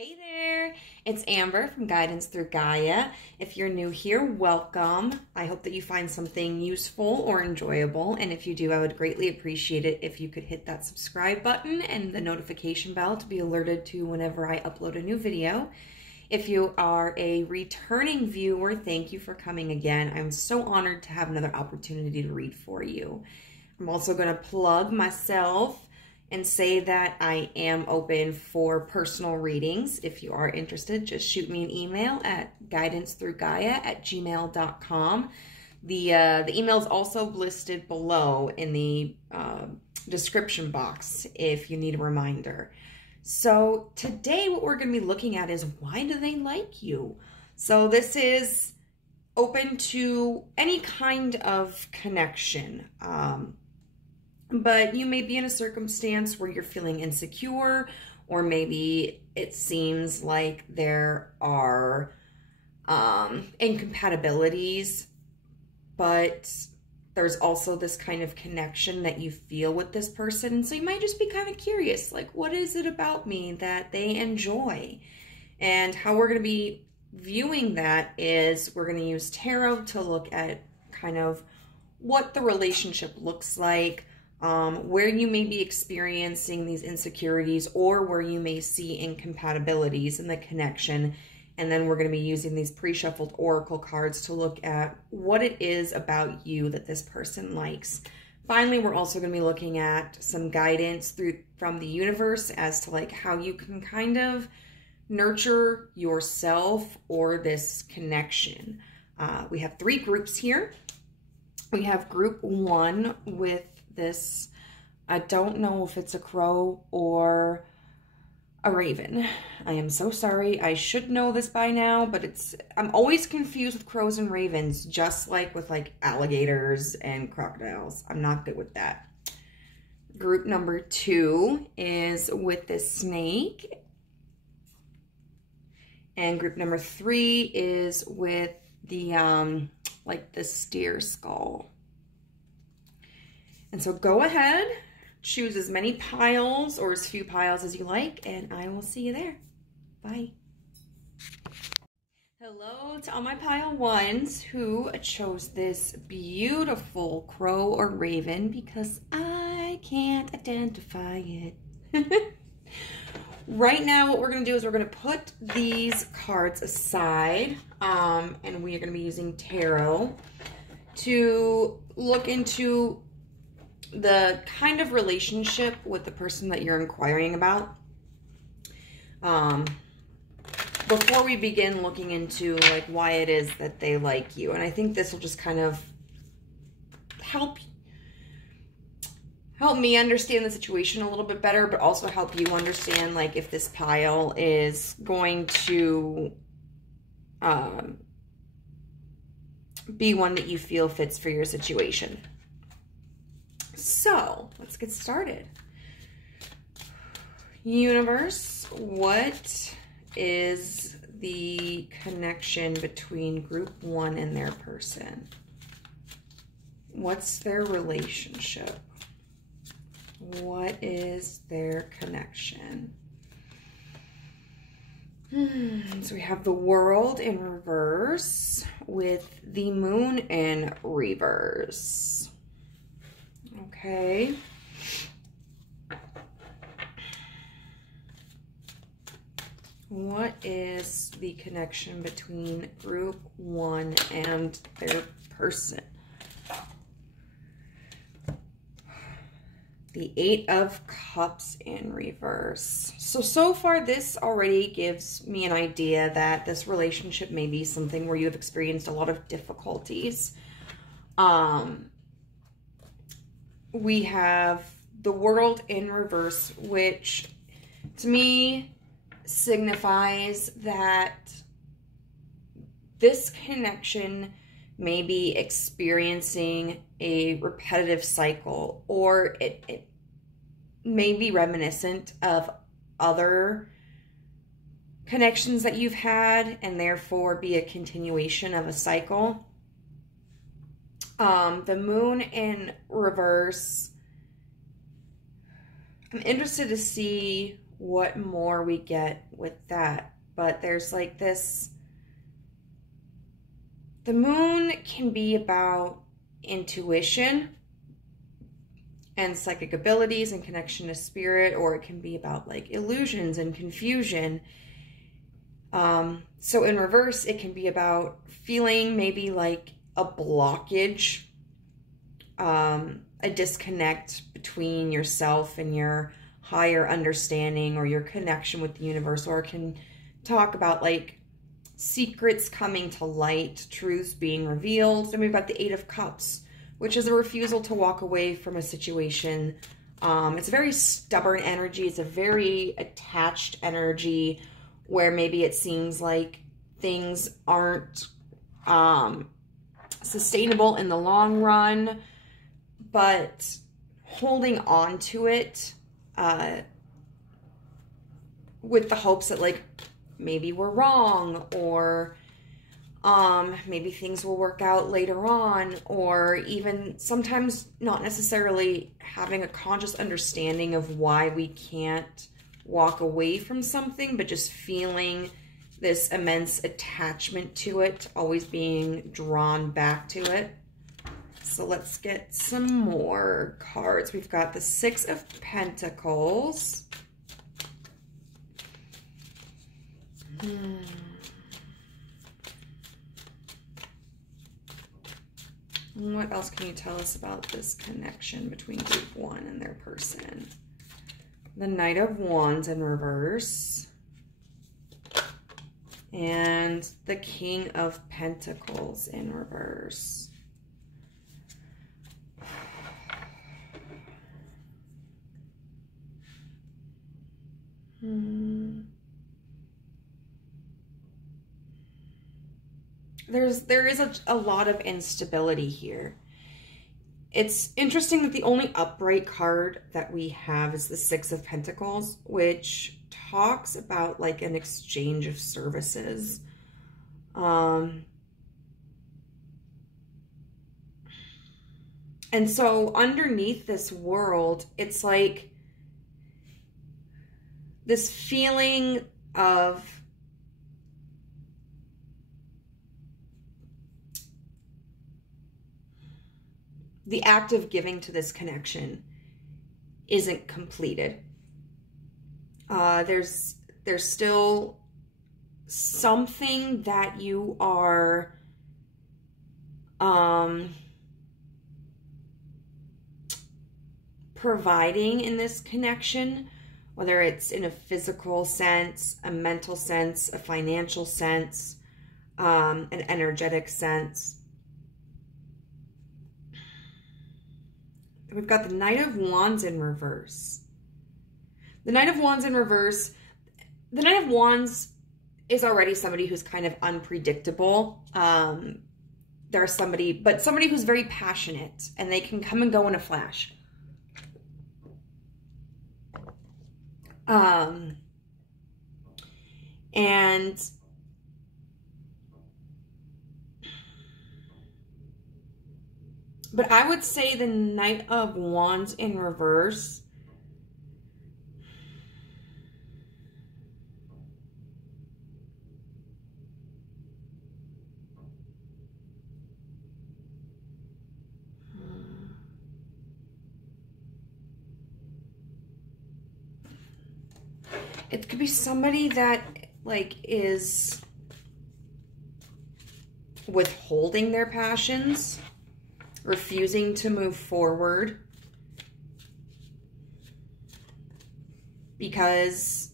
Hey there, it's Amber from Guidance Through Gaia. If you're new here, welcome. I hope that you find something useful or enjoyable, and if you do, I would greatly appreciate it if you could hit that subscribe button and the notification bell to be alerted to whenever I upload a new video. If you are a returning viewer, thank you for coming again. I'm so honored to have another opportunity to read for you. I'm also going to plug myself and say that I am open for personal readings. If you are interested, just shoot me an email at guidancethroughgaia@gmail.com. The email is also listed below in the description box if you need a reminder. So today what we're going to be looking at is, why do they like you? So this is open to any kind of connection. But you may be in a circumstance where you're feeling insecure, or maybe it seems like there are incompatibilities, but there's also this kind of connection that you feel with this person. So you might just be kind of curious, like, what is it about me that they enjoy? And how we're going to be viewing that is we're going to use tarot to look at kind of what the relationship looks like, where you may be experiencing these insecurities, or where you may see incompatibilities in the connection. And then we're going to be using these pre-shuffled oracle cards to look at what it is about you that this person likes. Finally, we're also going to be looking at some guidance from the universe as to like how you can kind of nurture yourself or this connection. We have three groups here. We have group one with this, I don't know if it's a crow or a raven. I am so sorry. I should know this by now, but I'm always confused with crows and ravens, just like with like alligators and crocodiles. I'm not good with that. Group number two is with this snake. And group number three is with the, like the steer skull. And so go ahead, choose as many piles or as few piles as you like, and I will see you there. Bye. Hello to all my pile ones who chose this beautiful crow or raven, because I can't identify it. Right now, what we're going to do is we're going to put these cards aside, and we are going to be using tarot to look into the kind of relationship with the person that you're inquiring about. Before we begin looking into like why it is that they like you. And I think this will just kind of help me understand the situation a little bit better, but also help you understand like if this pile is going to be one that you feel fits for your situation. So let's get started. Universe, what is the connection between group one and their person? What's their relationship? What is their connection? So we have the world in reverse with the moon in reverse. Okay. What is the connection between group one and their person? The Eight of Cups in reverse. So far this already gives me an idea that this relationship may be something where you have experienced a lot of difficulties. We have the world in reverse, which to me signifies that this connection may be experiencing a repetitive cycle, or it may be reminiscent of other connections that you've had and therefore be a continuation of a cycle. The moon in reverse, I'm interested to see what more we get with that. But there's like this, the moon can be about intuition and psychic abilities and connection to spirit, or it can be about like illusions and confusion. So in reverse, it can be about feeling maybe like a blockage, a disconnect between yourself and your higher understanding or your connection with the universe, or it can talk about like secrets coming to light, truths being revealed. Then we've got the Eight of Cups, which is a refusal to walk away from a situation. It's a very stubborn energy. It's a very attached energy where maybe it seems like things aren't sustainable in the long run, but holding on to it with the hopes that like maybe we're wrong, or maybe things will work out later on, or even sometimes not necessarily having a conscious understanding of why we can't walk away from something, but just feeling this immense attachment to it, always being drawn back to it. So let's get some more cards. We've got the Six of Pentacles. What else can you tell us about this connection between group one and their person? The Knight of Wands in reverse. And the King of Pentacles in reverse. There is a lot of instability here. It's interesting that the only upright card that we have is the Six of Pentacles, which talks about like an exchange of services. And so underneath this world, it's like this feeling of the act of giving to this connection isn't completed. There's still something that you are providing in this connection, whether it's in a physical sense, a mental sense, a financial sense, an energetic sense. We've got the Knight of Wands in reverse. The Knight of Wands in reverse, the Knight of Wands is already somebody who's kind of unpredictable. There's somebody who's very passionate, and they can come and go in a flash. But I would say the Knight of Wands in reverse it could be somebody that like is withholding their passions, refusing to move forward because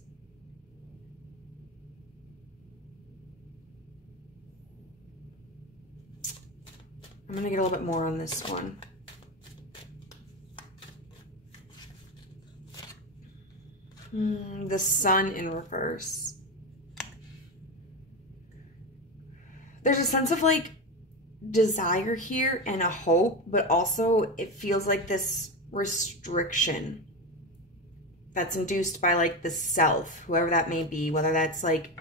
I'm going to get a little bit more on this one. The Sun in reverse. There's a sense of like desire here and a hope, but also it feels like this restriction that's induced by like the self, whoever that may be, whether that's like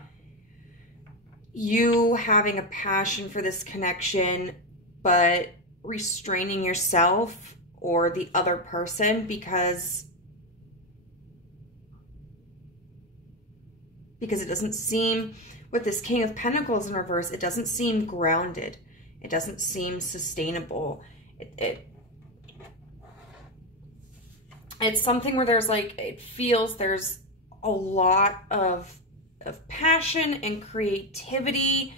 you having a passion for this connection, but restraining yourself or the other person because because it doesn't seem, with this King of Pentacles in reverse, it doesn't seem grounded. It doesn't seem sustainable. It's something where there's like, it feels there's a lot of passion and creativity,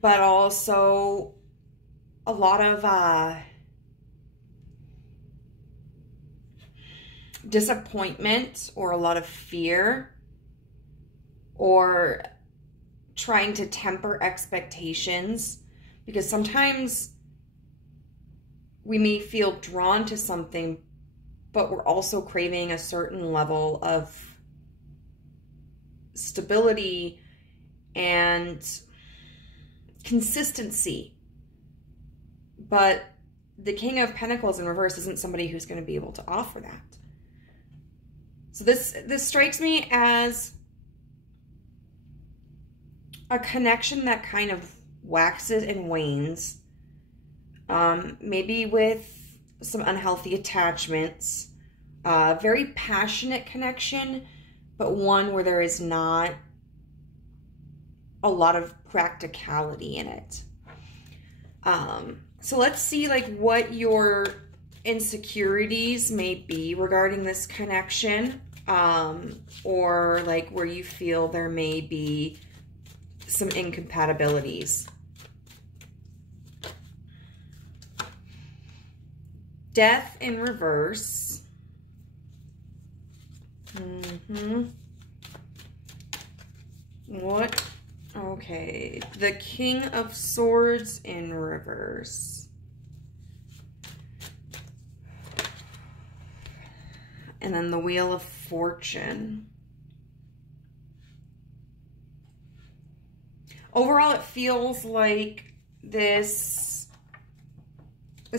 but also a lot of disappointment or a lot of fear, or trying to temper expectations, because sometimes we may feel drawn to something, but we're also craving a certain level of stability and consistency. But the King of Pentacles in reverse isn't somebody who's going to be able to offer that. So this strikes me as a connection that kind of waxes and wanes, maybe with some unhealthy attachments, very passionate connection, but one where there is not a lot of practicality in it. So let's see like what your insecurities may be regarding this connection, or like where you feel there may be some incompatibilities. Death in reverse. What? Okay. The King of Swords in reverse. And then the Wheel of Fortune. Overall, it feels like this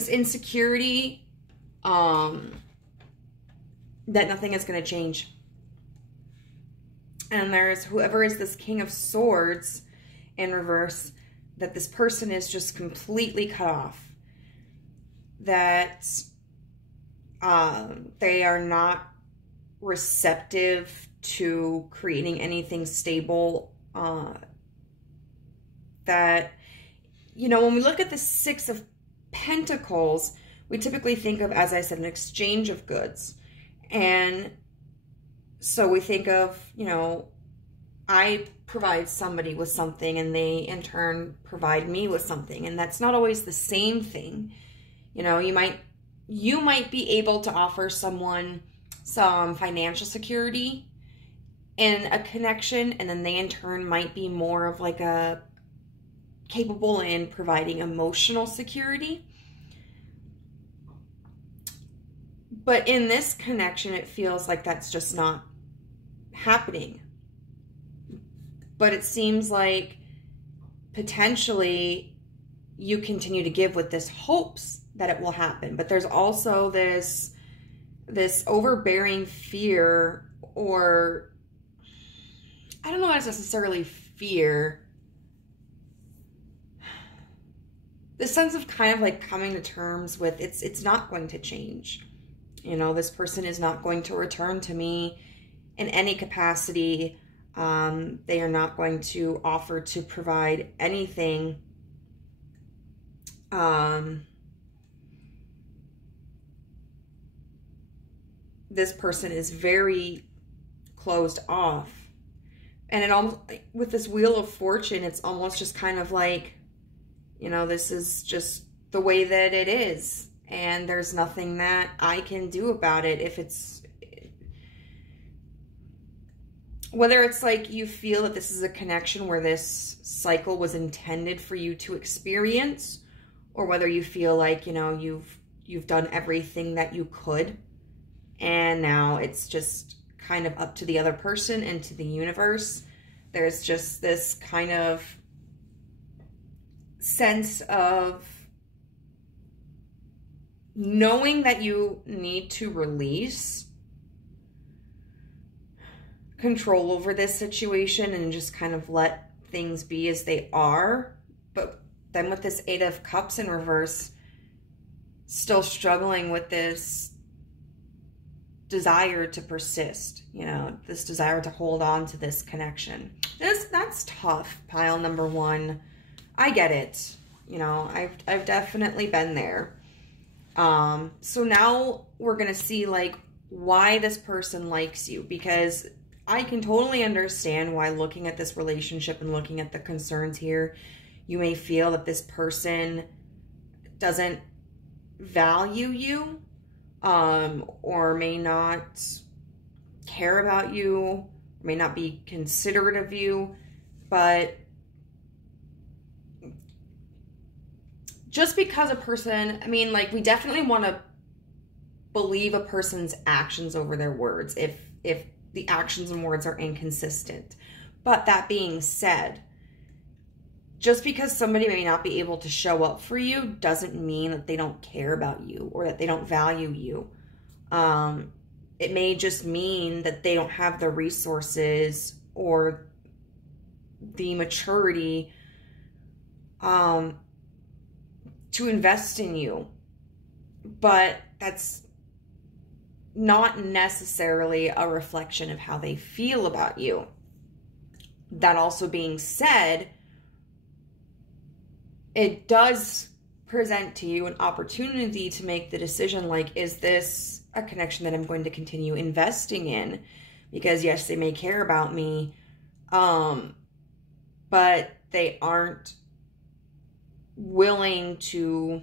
insecurity, that nothing is going to change. And there's whoever is this King of Swords in reverse, that this person is just completely cut off. That they are not receptive to creating anything stable. That, you know, when we look at the Six of Pentacles, we typically think of, as I said, an exchange of goods. And so we think of, you know, I provide somebody with something and they in turn provide me with something. And that's not always the same thing. You know, you might be able to offer someone some financial security in a connection, and then they in turn might be more of like a capable in providing emotional security. But in this connection, it feels like that's just not happening. But it seems like potentially you continue to give with this hopes that it will happen. But there's also this overbearing fear, or I don't know if it's necessarily fear. The sense of kind of like coming to terms with it's not going to change. You know, this person is not going to return to me in any capacity. They are not going to offer to provide anything. This person is very closed off. And it almost, with this Wheel of Fortune, it's almost just kind of like, you know, this is just the way that it is. And there's nothing that I can do about it. If it's, whether it's like you feel that this is a connection where this cycle was intended for you to experience, or whether you feel like, you know, you've done everything that you could, and now it's just kind of up to the other person and to the universe. There's just this kind of sense of knowing that you need to release control over this situation and just kind of let things be as they are. But then with this Eight of Cups in reverse, still struggling with this desire to persist, you know, this desire to hold on to this connection. That's tough, pile number one. I get it. You know, I've definitely been there. So now we're going to see like why this person likes you, because I can totally understand why, looking at this relationship and looking at the concerns here, you may feel that this person doesn't value you, or may not care about you, may not be considerate of you. But just because a person, I mean, like, we definitely want to believe a person's actions over their words if the actions and words are inconsistent. But that being said, just because somebody may not be able to show up for you doesn't mean that they don't care about you or that they don't value you. It may just mean that they don't have the resources or the maturity to invest in you. But that's not necessarily a reflection of how they feel about you. That also being said, it does present to you an opportunity to make the decision, like, is this a connection that I'm going to continue investing in? Because yes, they may care about me, but they aren't willing to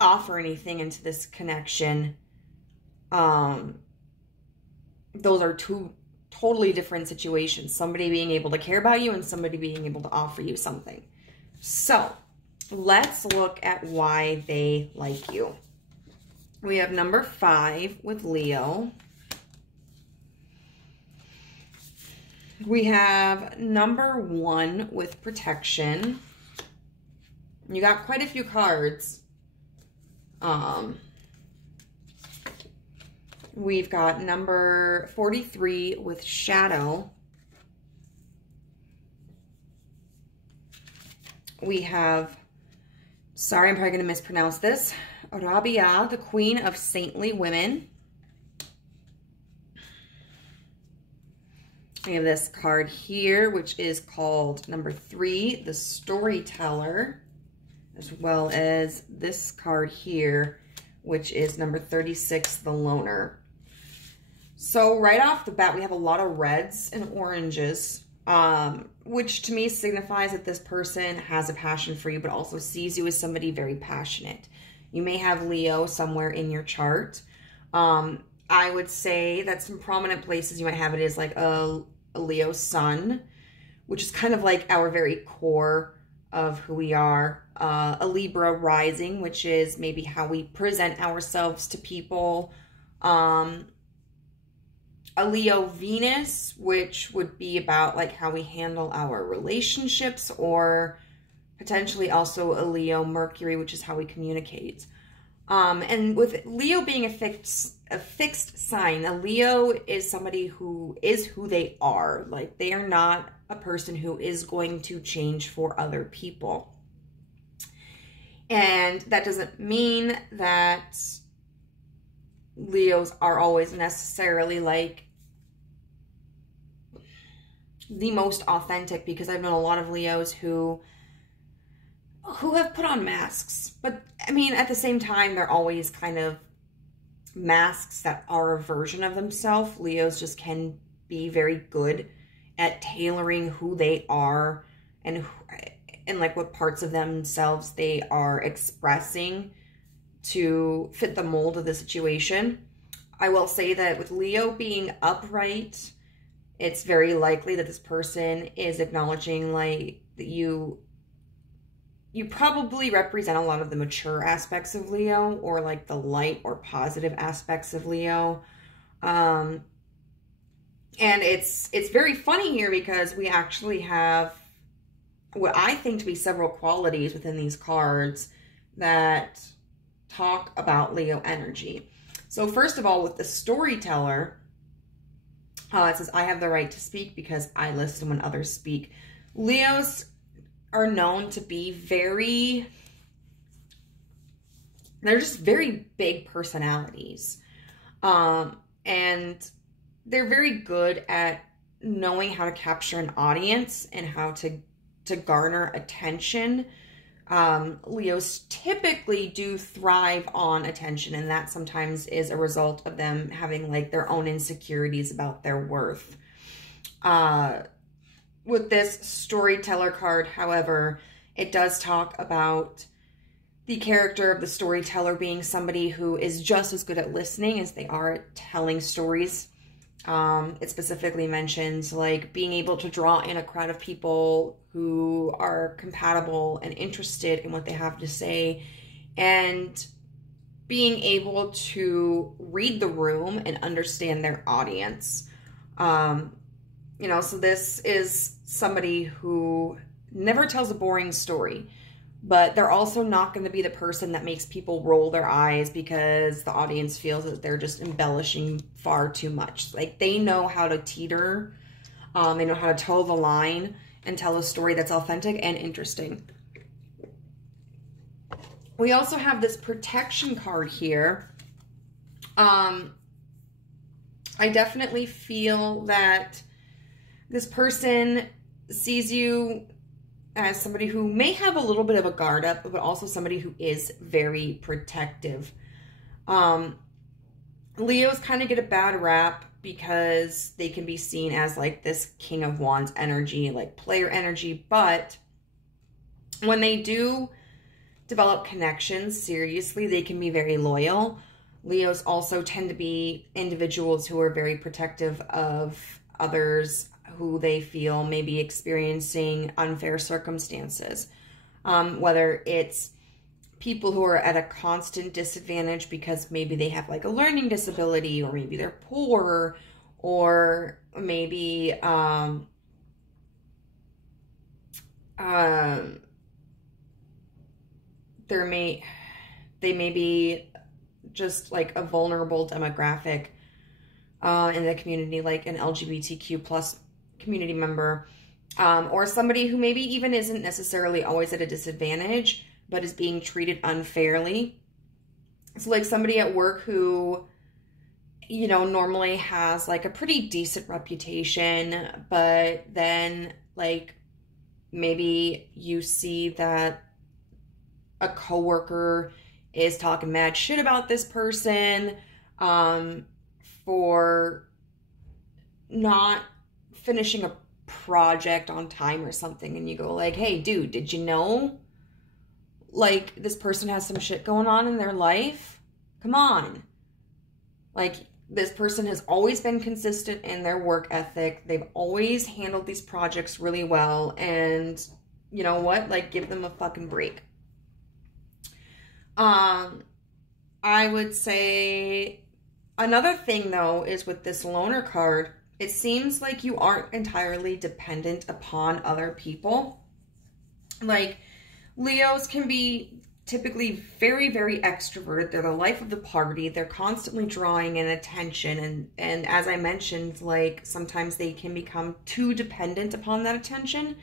offer anything into this connection. Those are two totally different situations. Somebody being able to care about you and somebody being able to offer you something. So let's look at why they like you. We have number 5 with Leo. We have number 1 with protection. You got quite a few cards. We've got number 43 with shadow. We have, sorry, I'm probably going to mispronounce this, Rabia, the Queen of Saintly Women. We have this card here, which is called number 3, the Storyteller, as well as this card here, which is number 36, the Loner. So right off the bat, we have a lot of reds and oranges, which to me signifies that this person has a passion for you, but also sees you as somebody very passionate. You may have Leo somewhere in your chart. I would say that some prominent places you might have it is like a Leo sun, which is kind of like our very core of who we are. A Libra rising, which is maybe how we present ourselves to people. A Leo Venus, which would be about like how we handle our relationships, or potentially also a Leo Mercury, which is how we communicate. And with Leo being a fixed sign, a Leo is somebody who is who they are. Like, they are not a person who is going to change for other people. And that doesn't mean that Leos are always necessarily like the most authentic, because I've known a lot of Leos who have put on masks. But I mean, at the same time, they're always kind of masks that are a version of themselves. Leos just can be very good at tailoring who they are and like what parts of themselves they are expressing to fit the mold of the situation. I will say that with Leo being upright, it's very likely that this person is acknowledging like that you probably represent a lot of the mature aspects of Leo, or like the light or positive aspects of Leo. And it's very funny here because we actually have what I think to be several qualities within these cards that talk about Leo energy. So first of all, with the Storyteller, it says, I have the right to speak because I listen when others speak. Leos are known to be they're just very big personalities. And they're very good at knowing how to capture an audience and how to garner attention. Leos typically do thrive on attention, and that sometimes is a result of them having like their own insecurities about their worth. With this storyteller card, however, it does talk about the character of the storyteller being somebody who is just as good at listening as they are at telling stories. It specifically mentions like being able to draw in a crowd of people who are compatible and interested in what they have to say, and being able to read the room and understand their audience. You know, so this is somebody who never tells a boring story, but they're also not going to be the person that makes people roll their eyes because the audience feels that they're just embellishing far too much. Like, they know how to teeter, they know how to toe the line and tell a story that's authentic and interesting. We also have this protection card here. I definitely feel that this person sees you as somebody who may have a little bit of a guard up, but also somebody who is very protective. Leos kind of get a bad rap because they can be seen as like this King of Wands energy, like player energy, but when they do develop connections seriously, they can be very loyal. Leos also tend to be individuals who are very protective of others who they feel may be experiencing unfair circumstances. Whether it's people who are at a constant disadvantage because maybe they have like a learning disability, or maybe they're poor, or maybe they may be just like a vulnerable demographic in the community, like an LGBTQ plus community member, or somebody who maybe even isn't necessarily always at a disadvantage, but is being treated unfairly. So like somebody at work who, you know, normally has like a pretty decent reputation, but then like maybe you see that a coworker is talking mad shit about this person for not finishing a project on time or something, and you go like, hey dude, did you know like this person has some shit going on in their life? Come on. Like, this person has always been consistent in their work ethic. They've always handled these projects really well, and you know what, like, give them a fucking break. I would say another thing though is with this loner card, it seems like you aren't entirely dependent upon other people. Like, Leos can be typically very, very extroverted. They're the life of the party. They're constantly drawing in attention. And as I mentioned, like, sometimes they can become too dependent upon that attention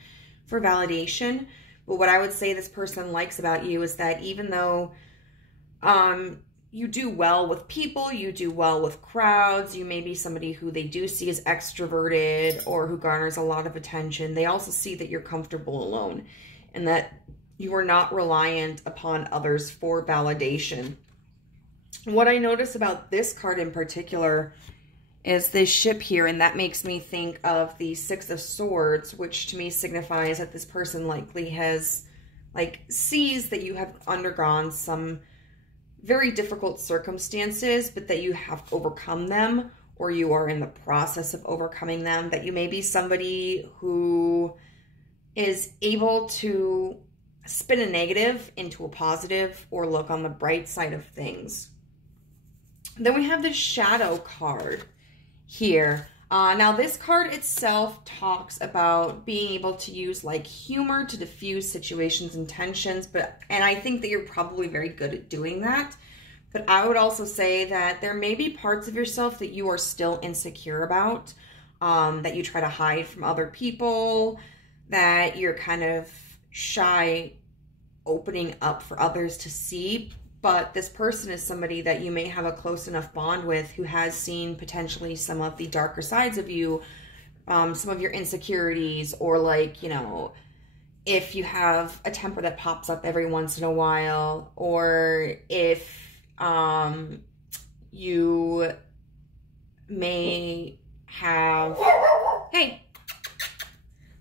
for validation. But what I would say this person likes about you is that even though you do well with people, you do well with crowds, you may be somebody who they do see as extroverted or who garners a lot of attention, they also see that you're comfortable alone and that you are not reliant upon others for validation. What I notice about this card in particular is this ship here, and that makes me think of the Six of Swords, which to me signifies that this person likely has, like, sees that you have undergone some very difficult circumstances, but that you have overcome them, or you are in the process of overcoming them, that you may be somebody who is able to spin a negative into a positive or look on the bright side of things. Then we have the Shadow card here. Now this card itself talks about being able to use like humor to diffuse situations and tensions, and I think that you're probably very good at doing that. But I would also say that there may be parts of yourself that you are still insecure about, that you try to hide from other people, that you're kind of shy opening up for others to see. but this person is somebody that you may have a close enough bond with who has seen potentially some of the darker sides of you, some of your insecurities, or like, you know, if you have a temper that pops up every once in a while, or if you may have, hey,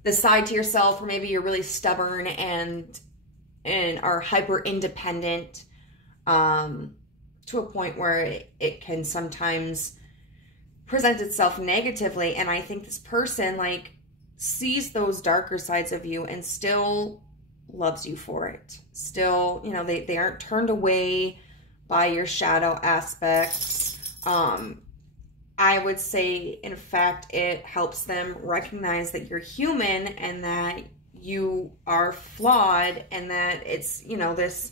the side to yourself where maybe you're really stubborn and are hyper independent, to a point where it can sometimes present itself negatively. And I think this person like sees those darker sides of you and still loves you for it. Still, you know, they aren't turned away by your shadow aspects. I would say, in fact, it helps them recognize that you're human and that you are flawed, and that it's, you know, this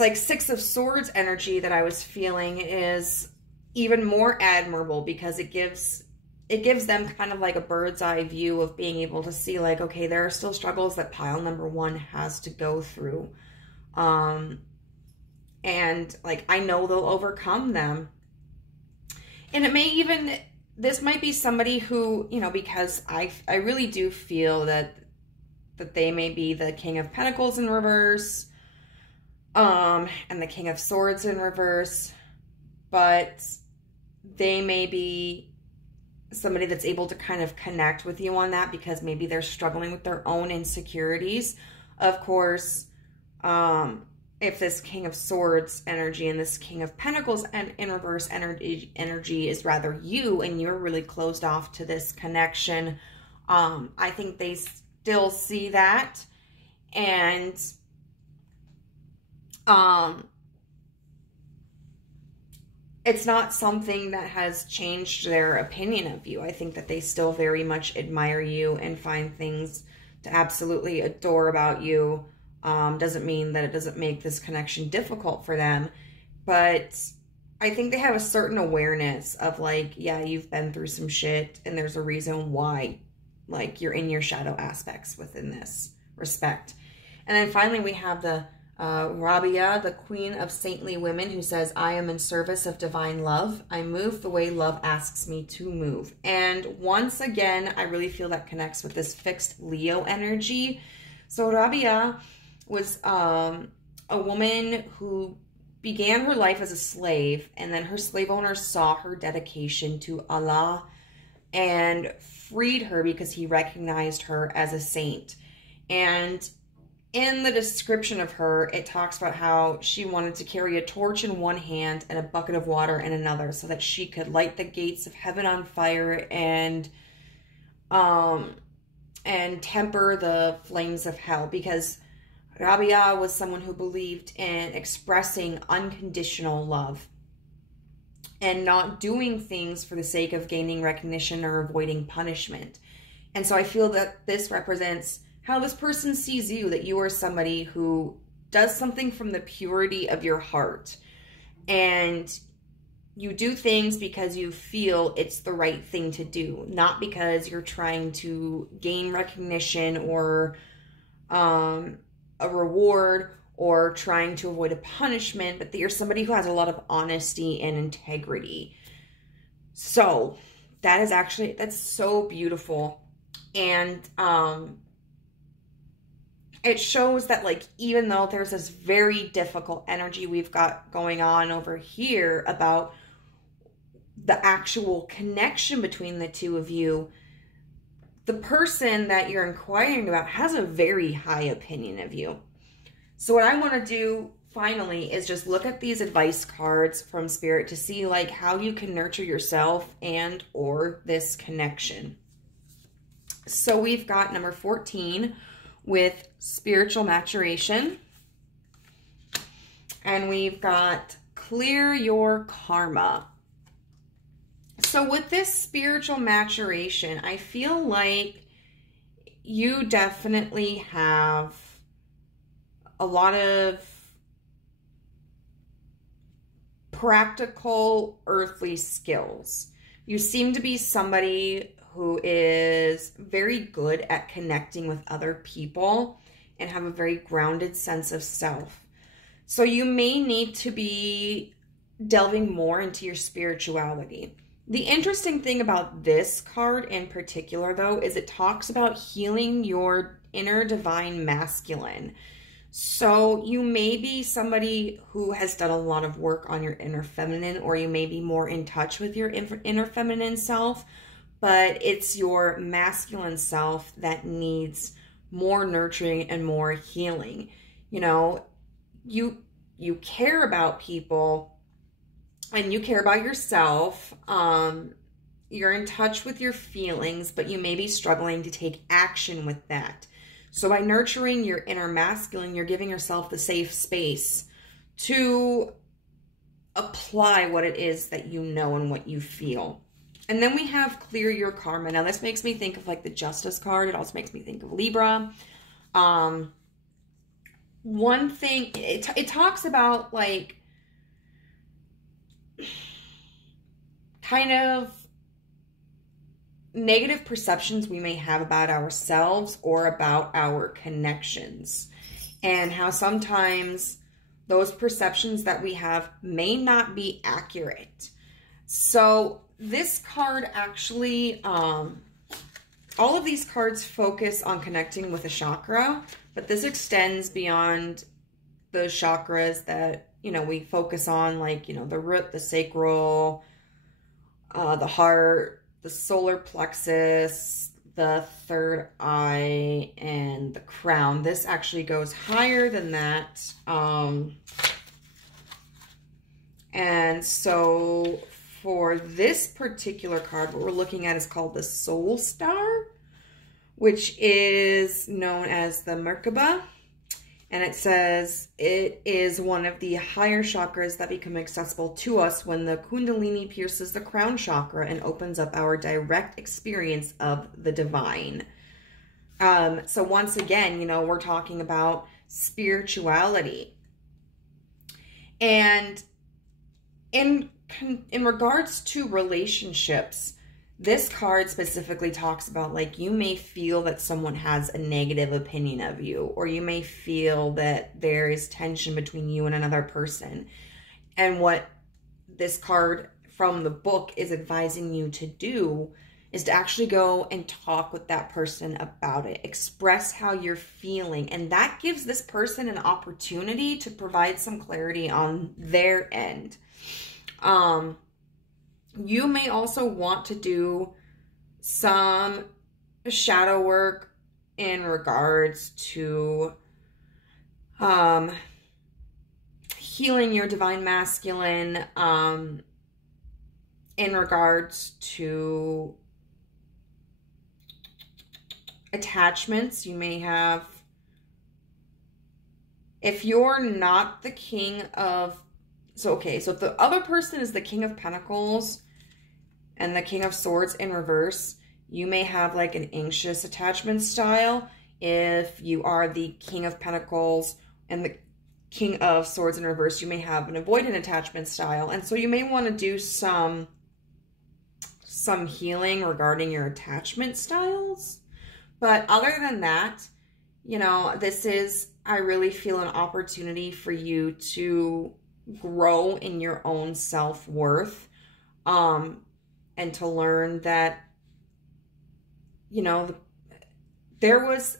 like Six of Swords energy that I was feeling is even more admirable, because it gives them kind of like a bird's eye view of being able to see like, okay, there are still struggles that pile number one has to go through. And like, I know they'll overcome them. And it may even, this might be somebody who, you know, because I really do feel that they may be the King of Pentacles in reverse, and the King of Swords in reverse, but they may be somebody that's able to kind of connect with you on that because maybe they're struggling with their own insecurities. Of course, if this King of Swords energy and this King of Pentacles and in reverse energy is rather you, and you're really closed off to this connection, I think they still see that. And it's not something that has changed their opinion of you. I think that they still very much admire you and find things to absolutely adore about you. Doesn't mean that it doesn't make this connection difficult for them, but I think they have a certain awareness of like, yeah, you've been through some shit and there's a reason why, like, you're in your shadow aspects within this respect. And then finally we have the Rabia, the Queen of Saintly Women, who says, I am in service of divine love. I move the way love asks me to move. And once again, I really feel that connects with this fixed Leo energy. So Rabia was a woman who began her life as a slave, and then her slave owner saw her dedication to Allah and freed her because he recognized her as a saint. And in the description of her, it talks about how she wanted to carry a torch in one hand and a bucket of water in another so that she could light the gates of heaven on fire and temper the flames of hell, because Rabia was someone who believed in expressing unconditional love and not doing things for the sake of gaining recognition or avoiding punishment. And so I feel that this represents how this person sees you, that you are somebody who does something from the purity of your heart. And you do things because you feel it's the right thing to do, not because you're trying to gain recognition or a reward or trying to avoid a punishment, but that you're somebody who has a lot of honesty and integrity. So that is actually, that's so beautiful. And it shows that, like, even though there's this very difficult energy we've got going on over here about the actual connection between the two of you, the person that you're inquiring about has a very high opinion of you. So what I want to do finally is just look at these advice cards from Spirit to see like how you can nurture yourself and or this connection. So we've got number 14 with spiritual maturation. And we've got clear your karma. So with this spiritual maturation, I feel like you definitely have a lot of practical earthly skills. You seem to be somebody who is very good at connecting with other people and have a very grounded sense of self. So you may need to be delving more into your spirituality. The interesting thing about this card in particular, though, is it talks about healing your inner divine masculine. So you may be somebody who has done a lot of work on your inner feminine, or you may be more in touch with your inner feminine self, but it's your masculine self that needs more nurturing and more healing. You know, you care about people and you care about yourself. You're in touch with your feelings, but you may be struggling to take action with that. So by nurturing your inner masculine, you're giving yourself the safe space to apply what it is that you know and what you feel. And then we have clear your karma. Now this makes me think of like the Justice card. It also makes me think of Libra. One thing, it talks about like kind of negative perceptions we may have about ourselves or about our connections, and how sometimes those perceptions that we have may not be accurate. So this card actually, all of these cards focus on connecting with a chakra, but this extends beyond the chakras that, you know, we focus on, like, you know, the root, the sacral, the heart, the solar plexus, the third eye, and the crown. This actually goes higher than that. And so for this particular card, what we're looking at is called the Soul Star, which is known as the Merkaba. And it says it is one of the higher chakras that become accessible to us when the Kundalini pierces the crown chakra and opens up our direct experience of the divine. So once again, you know, we're talking about spirituality. And in regards to relationships, this card specifically talks about, like, you may feel that someone has a negative opinion of you, or you may feel that there is tension between you and another person. And what this card from the book is advising you to do is to actually go and talk with that person about it. Express how you're feeling. And that gives this person an opportunity to provide some clarity on their end. You may also want to do some shadow work in regards to healing your divine masculine, in regards to attachments. You may have, if you're not the king of, so if the other person is the King of Pentacles and the King of Swords in reverse, you may have like an anxious attachment style. If you are the King of Pentacles and the King of Swords in reverse, you may have an avoidant attachment style. And so you may want to do some healing regarding your attachment styles. But other than that, you know, this is, I really feel, an opportunity for you to grow in your own self-worth, and to learn that, you know, there was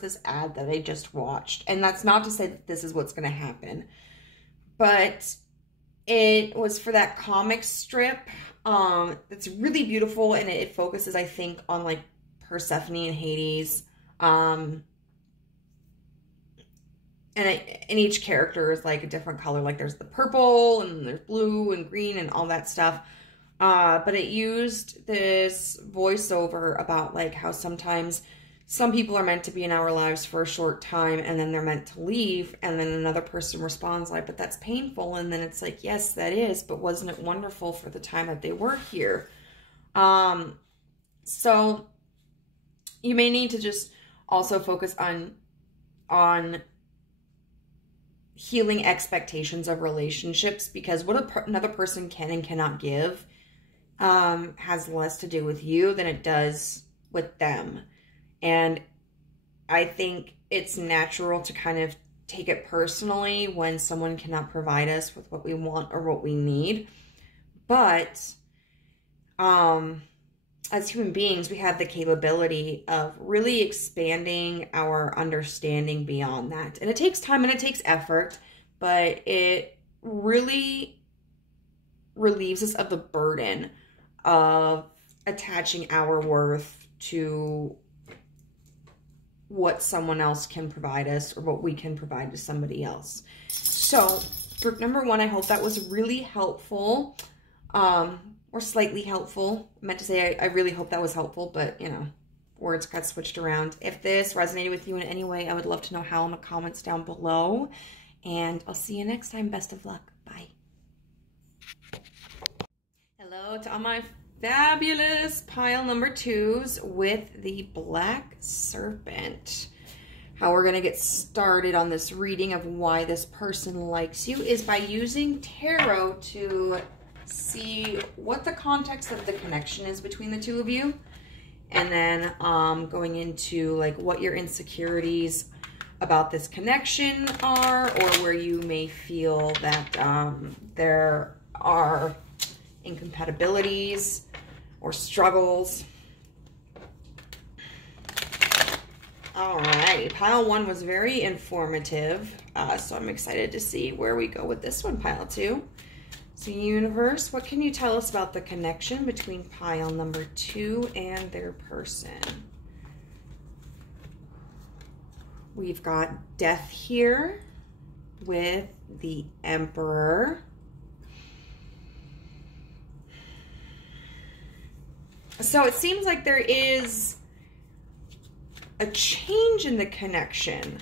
this ad that I just watched, and that's not to say that this is what's going to happen, but it was for that comic strip. It's really beautiful, and it focuses, I think, on like Persephone and Hades, and each character is like a different color. Like there's the purple and there's blue and green and all that stuff. But it used this voiceover about like how sometimes some people are meant to be in our lives for a short time and then they're meant to leave. And then another person responds like, but that's painful. And then it's like, yes, that is, but wasn't it wonderful for the time that they were here? So you may need to just also focus on healing expectations of relationships, because what another person can and cannot give has less to do with you than it does with them. And I think it's natural to kind of take it personally when someone cannot provide us with what we want or what we need. But as human beings, we have the capability of really expanding our understanding beyond that. And it takes time and it takes effort, but it really relieves us of the burden of attaching our worth to what someone else can provide us or what we can provide to somebody else. So, group number 1, I hope that was really helpful. Or slightly helpful. I meant to say I really hope that was helpful, but, you know, words got switched around. If this resonated with you in any way, I would love to know how in the comments down below. And I'll see you next time. Best of luck. Bye. Hello to all my fabulous pile number 2s with the Black Serpent. How we're going to get started on this reading of why this person likes you is by using tarot to see what the context of the connection is between the two of you, and then going into like what your insecurities about this connection are, or where you may feel that there are incompatibilities or struggles. Alrighty, pile 1 was very informative, so I'm excited to see where we go with this one, pile 2. So universe, what can you tell us about the connection between pile number 2 and their person? We've got death here with the Emperor. So it seems like there is a change in the connection.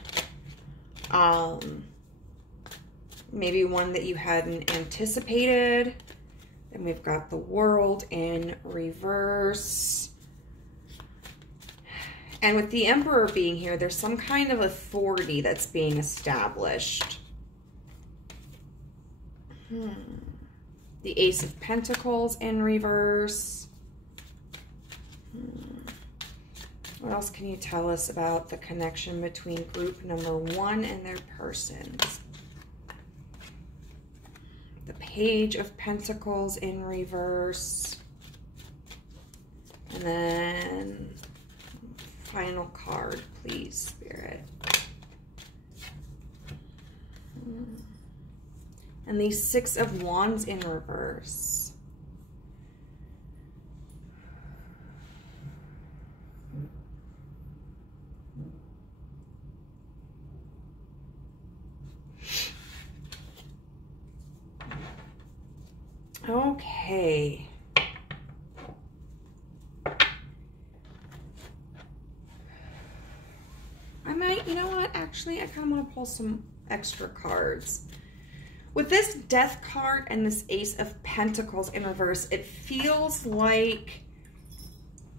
Maybe one that you hadn't anticipated. Then we've got the World in reverse. And with the Emperor being here, there's some kind of authority that's being established. The Ace of Pentacles in reverse. What else can you tell us about the connection between group number 1 and their person? The Page of Pentacles in reverse. And then final card, please, Spirit. And the Six of Wands in reverse. Okay. I might, you know what, actually, I kind of want to pull some extra cards. With this Death card and this Ace of Pentacles in reverse, it feels like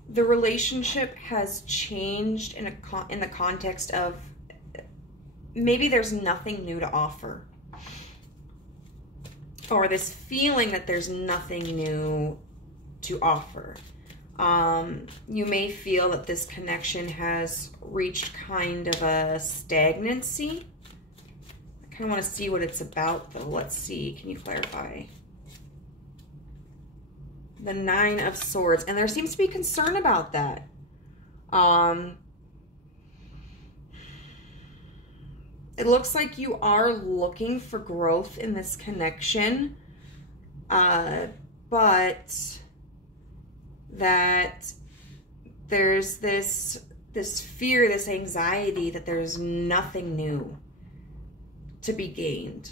the relationship has changed in the context of maybe there's nothing new to offer. Or this feeling that there's nothing new to offer. You may feel that this connection has reached kind of a stagnancy. I kind of want to see what it's about, though. Let's see. Can you clarify? The Nine of Swords. And there seems to be concern about that. It looks like you are looking for growth in this connection, but that there's this fear, this anxiety that there's nothing new to be gained.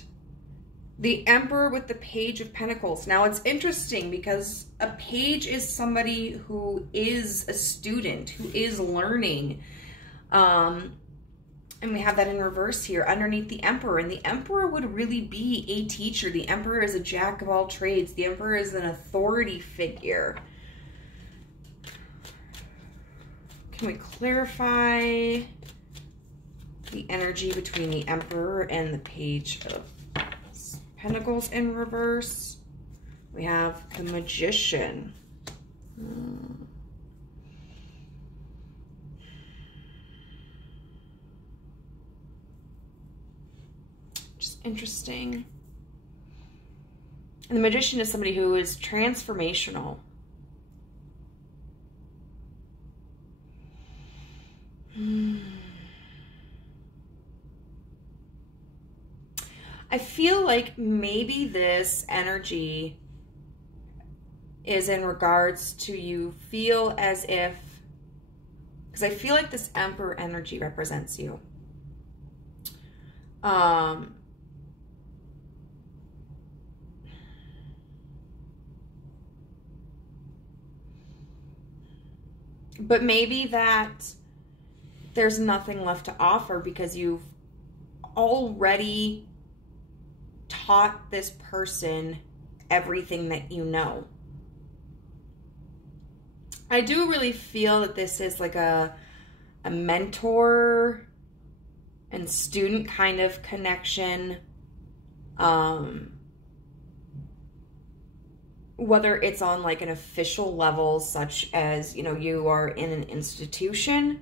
The Emperor with the Page of Pentacles. Now, it's interesting because a page is somebody who is a student, who is learning. And we have that in reverse here underneath the Emperor. And the Emperor would really be a teacher. The Emperor is a jack of all trades. The Emperor is an authority figure. Can we clarify the energy between the Emperor and the Page of Pentacles in reverse? We have the Magician. Interesting. And the Magician is somebody who is transformational. I feel like maybe this energy is in regards to you feel as if, because I feel like this Emperor energy represents you. But maybe that there's nothing left to offer because you've already taught this person everything that you know. I do really feel that this is like a mentor and student kind of connection. Whether it's on like an official level, such as, you know, you are in an institution,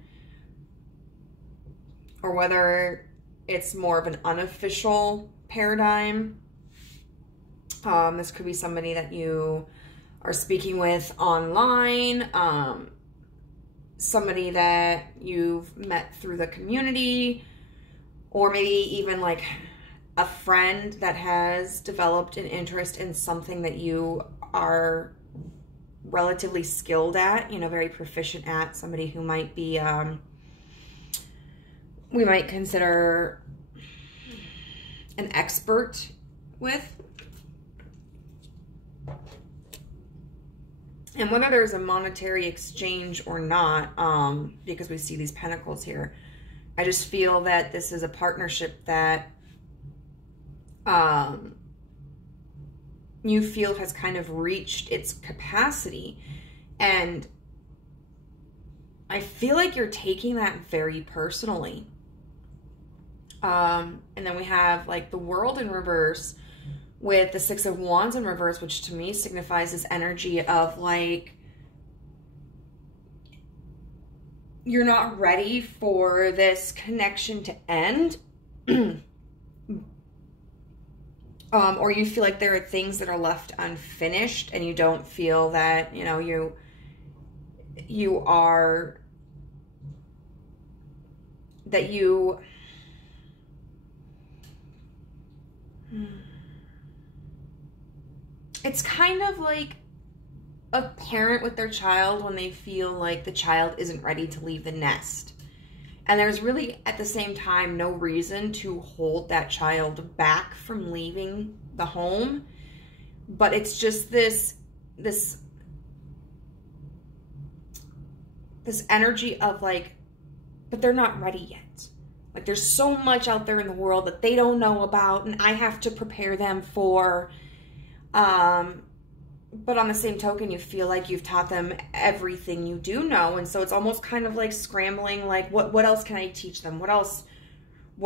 or whether it's more of an unofficial paradigm. This could be somebody that you are speaking with online, somebody that you've met through the community, or maybe even like a friend that has developed an interest in something that you are relatively skilled at, you know, very proficient at, somebody who might be, we might consider an expert with. And whether there's a monetary exchange or not, because we see these pentacles here, I just feel that this is a partnership that you feel has kind of reached its capacity. And I feel like you're taking that very personally. And then we have like the World in reverse with the Six of Wands in reverse, which to me signifies this energy of like, you're not ready for this connection to end. Or you feel like there are things that are left unfinished and you don't feel that, you know, you are, that you, it's kind of like a parent with their child when they feel like the child isn't ready to leave the nest. And there's really, at the same time, no reason to hold that child back from leaving the home. But it's just this energy of like, but they're not ready yet. Like there's so much out there in the world that they don't know about, and I have to prepare them for. But on the same token, you feel like you've taught them everything you do know. And so it's almost kind of like scrambling, like what else can I teach them? What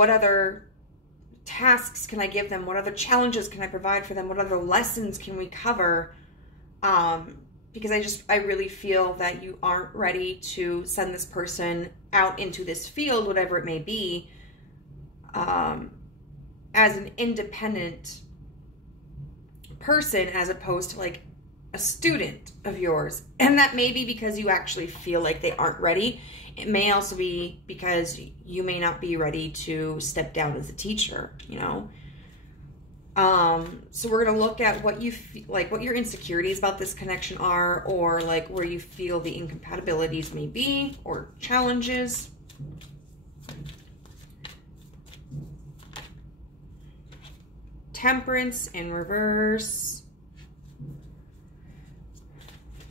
other tasks can I give them? What other challenges can I provide for them? What other lessons can we cover? Because I really feel that you aren't ready to send this person out into this field, whatever it may be, as an independent person, as opposed to like a student of yours. And that may be because you actually feel like they aren't ready. It may also be because you may not be ready to step down as a teacher, you know. So we're going to look at what you feel, like what your insecurities about this connection are, or like where you feel the incompatibilities may be, or challenges. Temperance in reverse.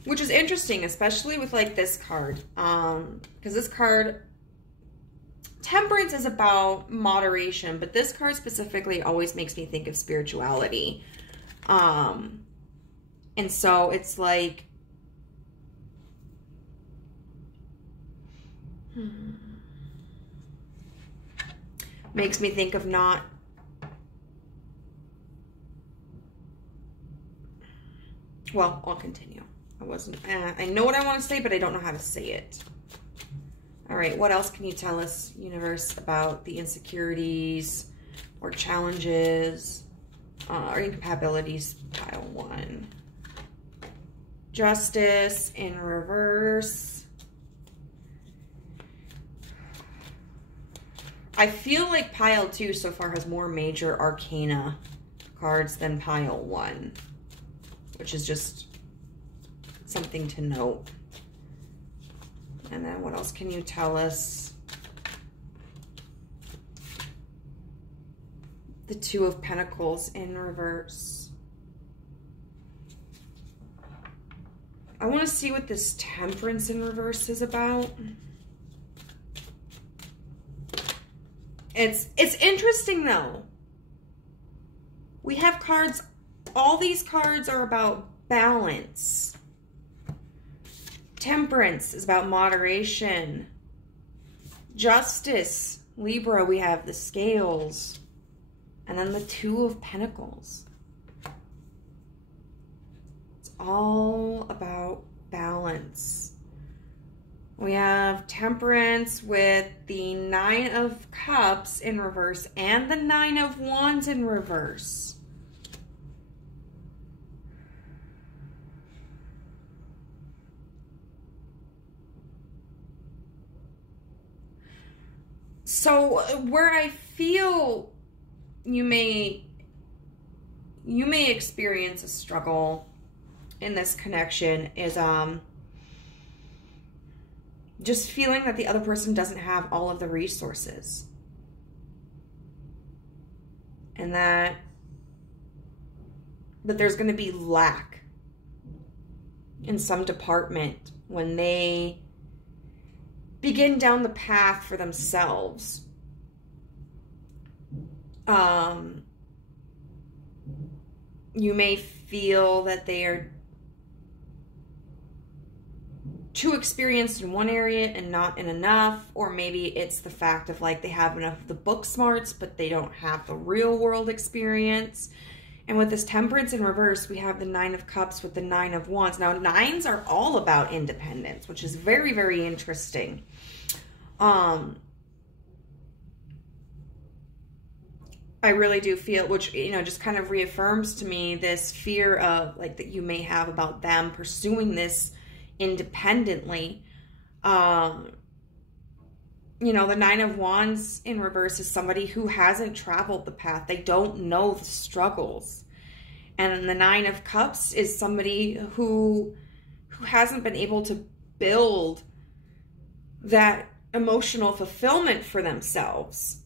Which is interesting, especially with like this card. Because this card, Temperance is about moderation, but this card specifically always makes me think of spirituality. And so it's like, makes me think of not, well, I'll continue. I know what I want to say, but I don't know how to say it. All right, what else can you tell us, universe, about the insecurities or challenges or incompatibilities, pile 1. Justice in reverse. I feel like pile 2 so far has more major arcana cards than pile 1, which is just something to note. And then what else can you tell us? The 2 of Pentacles in reverse. I want to see what this Temperance in reverse is about. It's interesting though. We have cards, all these cards are about balance. Temperance is about moderation. Justice, Libra, we have the Scales. And then the 2 of Pentacles. It's all about balance. We have Temperance with the 9 of Cups in reverse and the 9 of Wands in reverse. So where I feel you may experience a struggle in this connection is just feeling that the other person doesn't have all of the resources. And that there's going to be lack in some department when they begin down the path for themselves. You may feel that they are too experienced in one area and not in enough, or maybe it's the fact of like they have enough of the book smarts but they don't have the real world experience. And with this Temperance in reverse, we have the 9 of Cups with the 9 of Wands. Now 9s are all about independence, which is very, very interesting. I really do feel, which, you know, just kind of reaffirms to me this fear of like that you may have about them pursuing this independently. You know, the 9 of Wands in reverse is somebody who hasn't traveled the path. They don't know the struggles. And the 9 of Cups is somebody who hasn't been able to build that emotional fulfillment for themselves.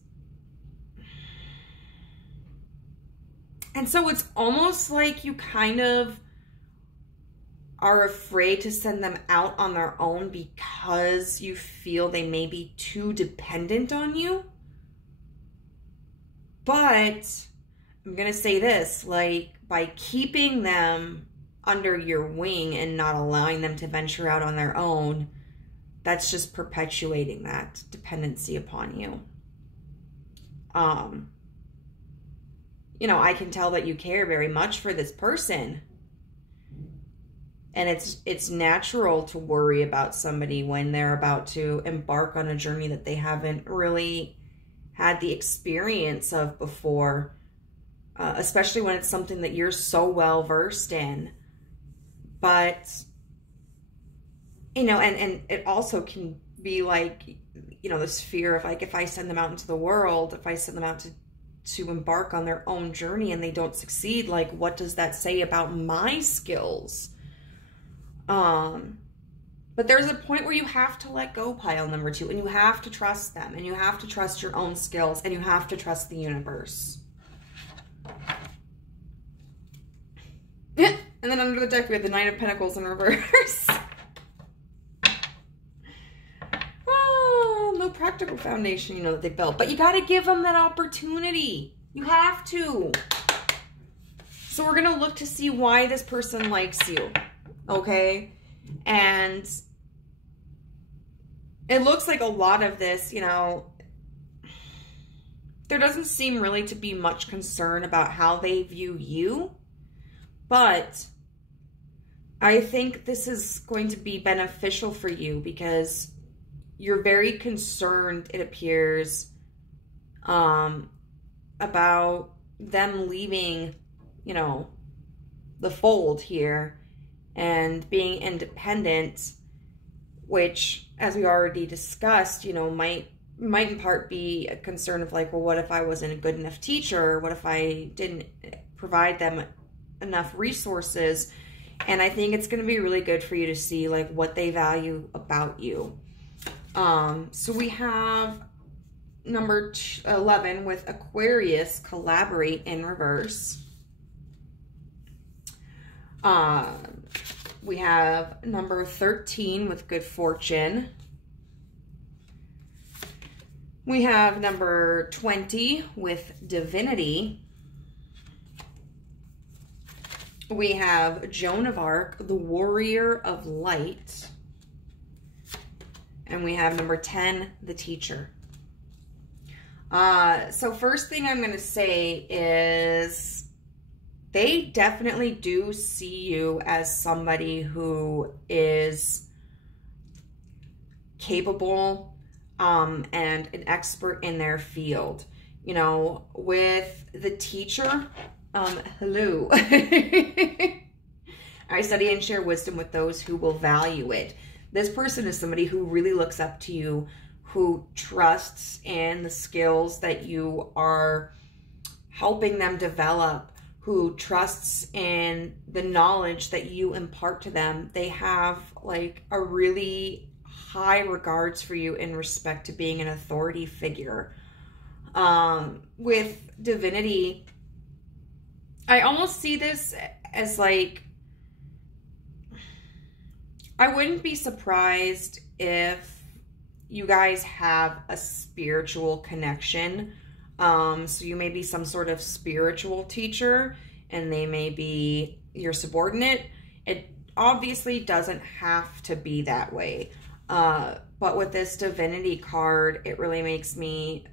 And so it's almost like you kind of are afraid to send them out on their own because you feel they may be too dependent on you. But I'm going to say this, like, by keeping them under your wing and not allowing them to venture out on their own, that's just perpetuating that dependency upon you. You know, I can tell that you care very much for this person. And it's natural to worry about somebody when they're about to embark on a journey that they haven't really had the experience of before. Especially when it's something that you're so well versed in. But, you know, and it also can be like, you know, this fear of like, if I send them out into the world, if I send them out to embark on their own journey and they don't succeed, like, what does that say about my skills? But there's a point where you have to let go, pile number 2, and you have to trust them, and you have to trust your own skills, and you have to trust the universe. And then under the deck, we have the 9 of Pentacles in reverse. Oh, no practical foundation, you know, that they built. But you got to give them that opportunity. You have to. So we're going to look to see why this person likes you. Okay? And it looks like a lot of this, you know, there doesn't seem really to be much concern about how they view you. But I think this is going to be beneficial for you because you're very concerned, it appears, about them leaving, you know, the fold here and being independent, which, as we already discussed, you know, might in part be a concern of like, well, what if I wasn't a good enough teacher? What if I didn't provide them enough resources? And I think it's going to be really good for you to see like what they value about you. So we have number 11 with Aquarius, collaborate in reverse. We have number 13 with good fortune. We have number 20 with divinity. We have Joan of Arc, the warrior of light. And we have number 10, the teacher. So first thing I'm going to say is they definitely do see you as somebody who is capable and an expert in their field. You know, with the teacher, hello. I study and share wisdom with those who will value it. This person is somebody who really looks up to you, who trusts in the skills that you are helping them develop, who trusts in the knowledge that you impart to them. They have like a really high regards for you in respect to being an authority figure. With divinity, I almost see this as like, I wouldn't be surprised if you guys have a spiritual connection. So you may be some sort of spiritual teacher and they may be your subordinate. It obviously doesn't have to be that way. But with this divinity card, it really makes me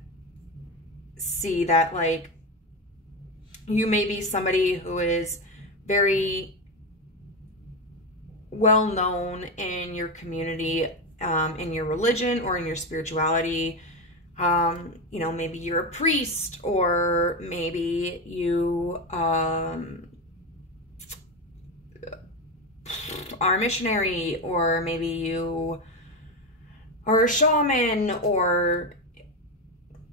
see that like you may be somebody who is very well known in your community, in your religion or in your spirituality. You know, maybe you're a priest, or maybe you are a missionary, or maybe you are a shaman, or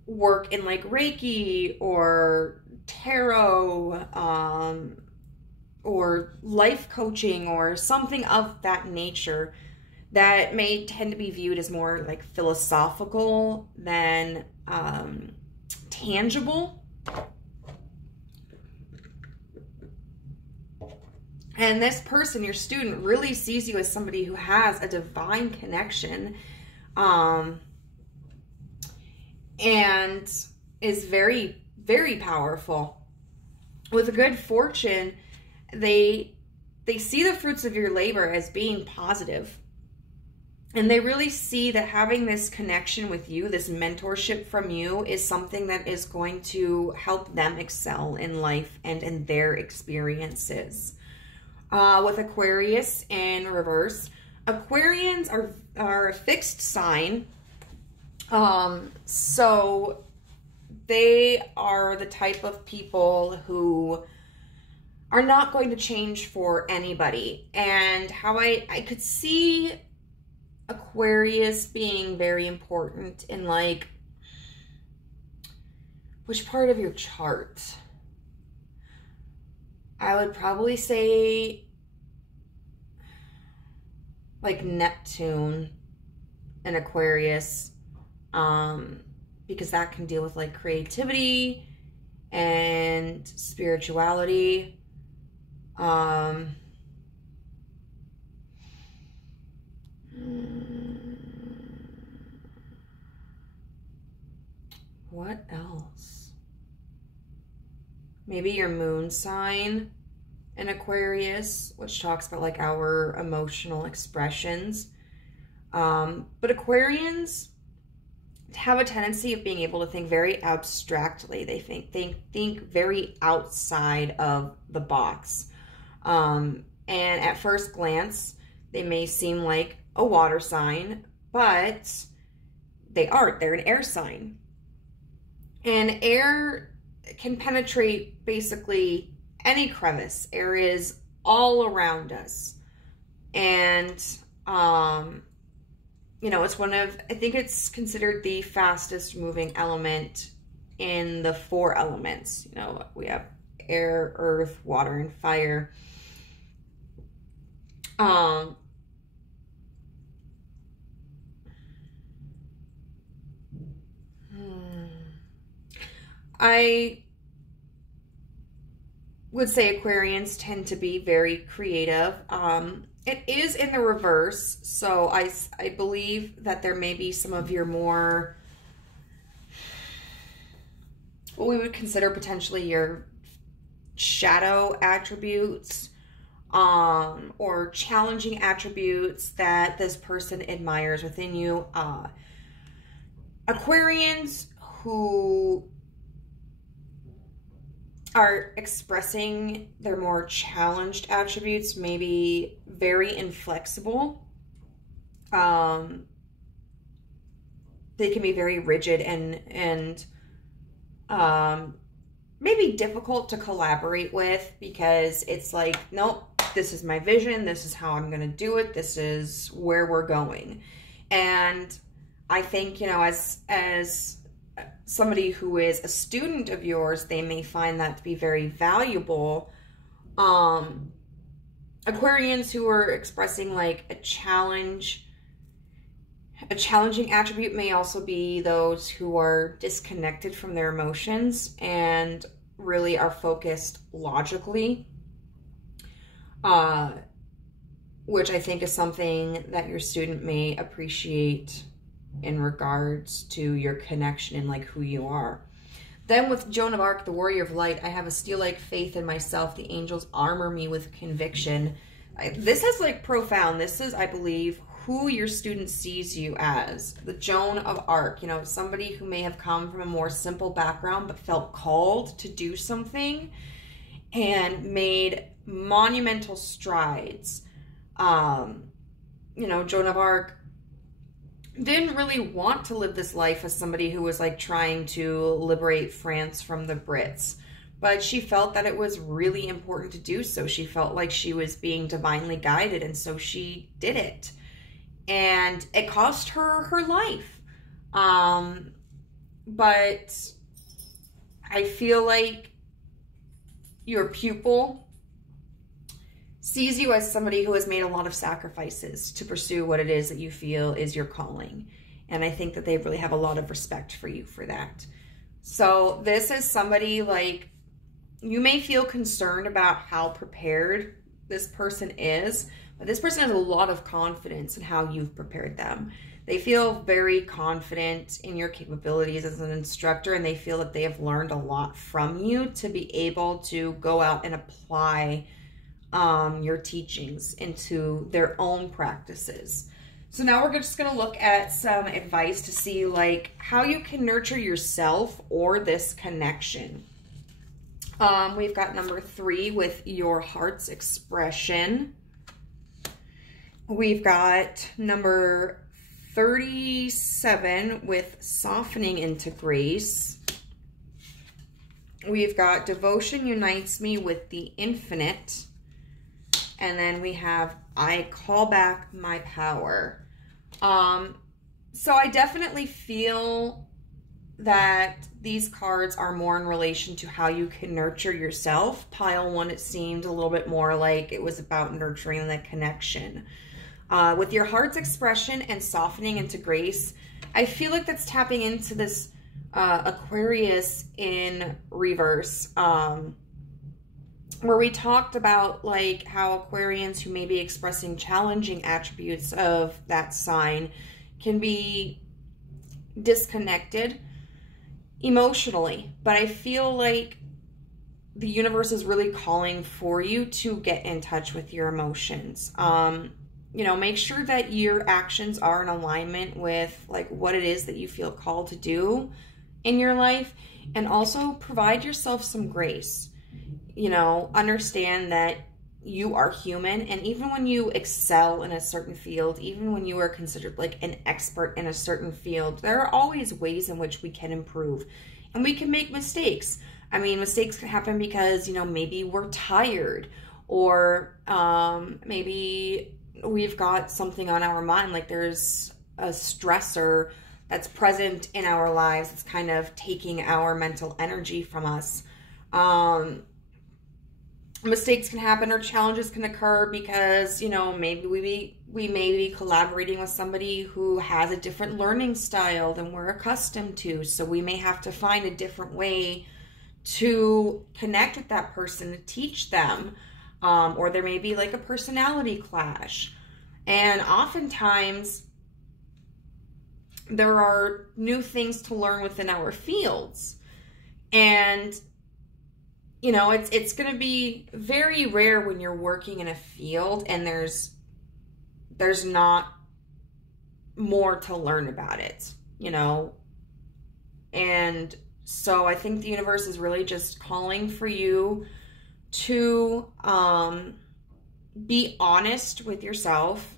work in like Reiki or tarot, or life coaching or something of that nature that may tend to be viewed as more like philosophical than tangible. And this person, your student, really sees you as somebody who has a divine connection, and is very, very powerful. With a good fortune, they see the fruits of your labor as being positive. And they really see that having this connection with you, this mentorship from you, is something that is going to help them excel in life and in their experiences. With Aquarius in reverse, Aquarians are a fixed sign. So they are the type of people who are not going to change for anybody. And how I could see Aquarius being very important in like, which part of your chart? I would probably say like Neptune and Aquarius, because that can deal with like creativity and spirituality. What else? Maybe your moon sign in Aquarius, which talks about like our emotional expressions. But Aquarians have a tendency of being able to think very abstractly. They think very outside of the box. And at first glance, they may seem like a water sign, but they aren't. They're an air sign. And air can penetrate basically any crevice, areas all around us. And, you know, it's I think it's considered the fastest moving element in the 4 elements. You know, we have air, earth, water, and fire. I would say Aquarians tend to be very creative. It is in the reverse, so I believe that there may be some of your more, what we would consider potentially your shadow attributes, or challenging attributes that this person admires within you. Aquarians who are expressing their more challenged attributes may be very inflexible. They can be very rigid and maybe difficult to collaborate with, because it's like, nope, this is my vision, this is how I'm going to do it, this is where we're going. And I think, you know, as somebody who is a student of yours, they may find that to be very valuable. Aquarians who are expressing like a challenging attribute may also be those who are disconnected from their emotions and really are focused logically, which I think is something that your student may appreciate in regards to your connection and like who you are. Then with Joan of Arc, the Warrior of Light, I have a steel-like faith in myself. The angels armor me with conviction. This is like profound. This is, I believe, who your student sees you as. The Joan of Arc, you know, somebody who may have come from a more simple background but felt called to do something and made monumental strides. You know, Joan of Arc didn't really want to live this life as somebody who was like trying to liberate France from the Brits, but she felt that it was really important to do so. She felt like she was being divinely guided, and so she did it. And it cost her her life. But I feel like your pupil sees you as somebody who has made a lot of sacrifices to pursue what it is that you feel is your calling. And I think that they really have a lot of respect for you for that. So this is somebody, like, you may feel concerned about how prepared this person is, but this person has a lot of confidence in how you've prepared them. They feel very confident in your capabilities as an instructor, and they feel that they have learned a lot from you to be able to go out and apply your teachings into their own practices. So now we're just going to look at some advice to see like how you can nurture yourself or this connection. We've got number 3 with your heart's expression. We've got number 37 with softening into grace. We've got devotion unites me with the infinite. And then we have, I call back my power. So I definitely feel that these cards are more in relation to how you can nurture yourself. Pile 1, it seemed a little bit more like it was about nurturing the connection. With your heart's expression and softening into grace, I feel like that's tapping into this Aquarius in reverse. Where we talked about like how Aquarians who may be expressing challenging attributes of that sign can be disconnected emotionally. But I feel like the universe is really calling for you to get in touch with your emotions. You know, make sure that your actions are in alignment with like what it is that you feel called to do in your life, and also provide yourself some grace. You know, understand that you are human, and even when you excel in a certain field, even when you are considered like an expert in a certain field, there are always ways in which we can improve and we can make mistakes. I mean, mistakes can happen because, you know, maybe we're tired, or maybe we've got something on our mind, like there's a stressor that's present in our lives that's kind of taking our mental energy from us. Mistakes can happen, or challenges can occur because, you know, maybe we may be collaborating with somebody who has a different learning style than we're accustomed to. So we may have to find a different way to connect with that person, to teach them. Or there may be like a personality clash. And oftentimes there are new things to learn within our fields. And you know, it's going to be very rare when you're working in a field and there's not more to learn about it, you know. And so I think the universe is really just calling for you to be honest with yourself.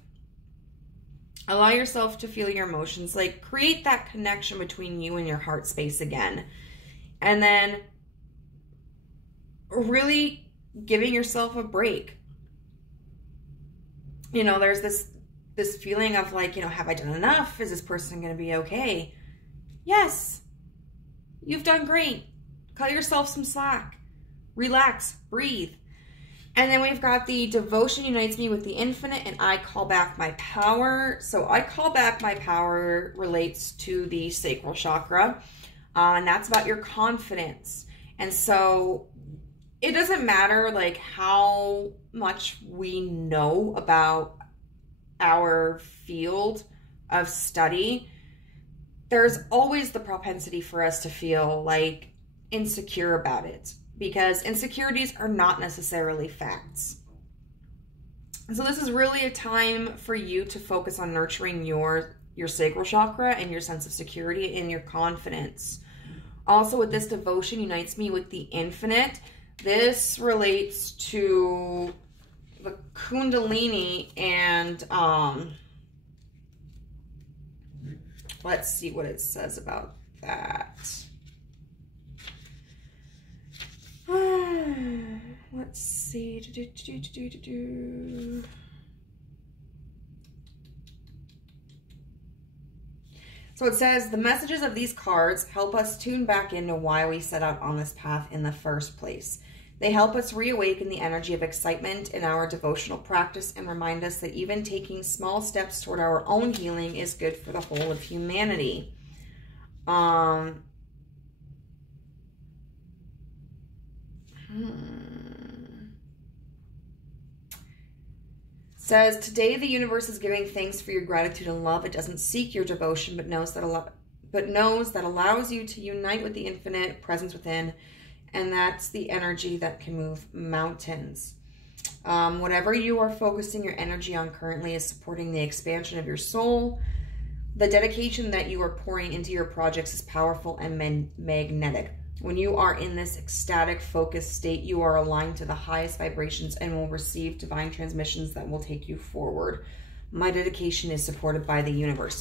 Allow yourself to feel your emotions. Like, create that connection between you and your heart space again. And then really giving yourself a break. You know, there's this feeling of like, you know, have I done enough? Is this person going to be okay? Yes, you've done great. Cut yourself some slack. Relax, breathe. And then we've got the devotion unites me with the infinite, and I call back my power. So I call back my power relates to the sacral chakra, and that's about your confidence. And so it doesn't matter like how much we know about our field of study. There's always the propensity for us to feel like insecure about it, because insecurities are not necessarily facts. So this is really a time for you to focus on nurturing your sacral chakra and your sense of security and your confidence. Also, with this devotion unites me with the infinite. This relates to the Kundalini, and let's see what it says about that. Let's see. So it says, the messages of these cards help us tune back into why we set out on this path in the first place. They help us reawaken the energy of excitement in our devotional practice and remind us that even taking small steps toward our own healing is good for the whole of humanity. Says, today the universe is giving thanks for your gratitude and love. It doesn't seek your devotion, but knows that allows you to unite with the infinite presence within, and that's the energy that can move mountains. Whatever you are focusing your energy on currently is supporting the expansion of your soul. The dedication that you are pouring into your projects is powerful and magnetic. When you are in this ecstatic, focused state, you are aligned to the highest vibrations and will receive divine transmissions that will take you forward. My dedication is supported by the universe.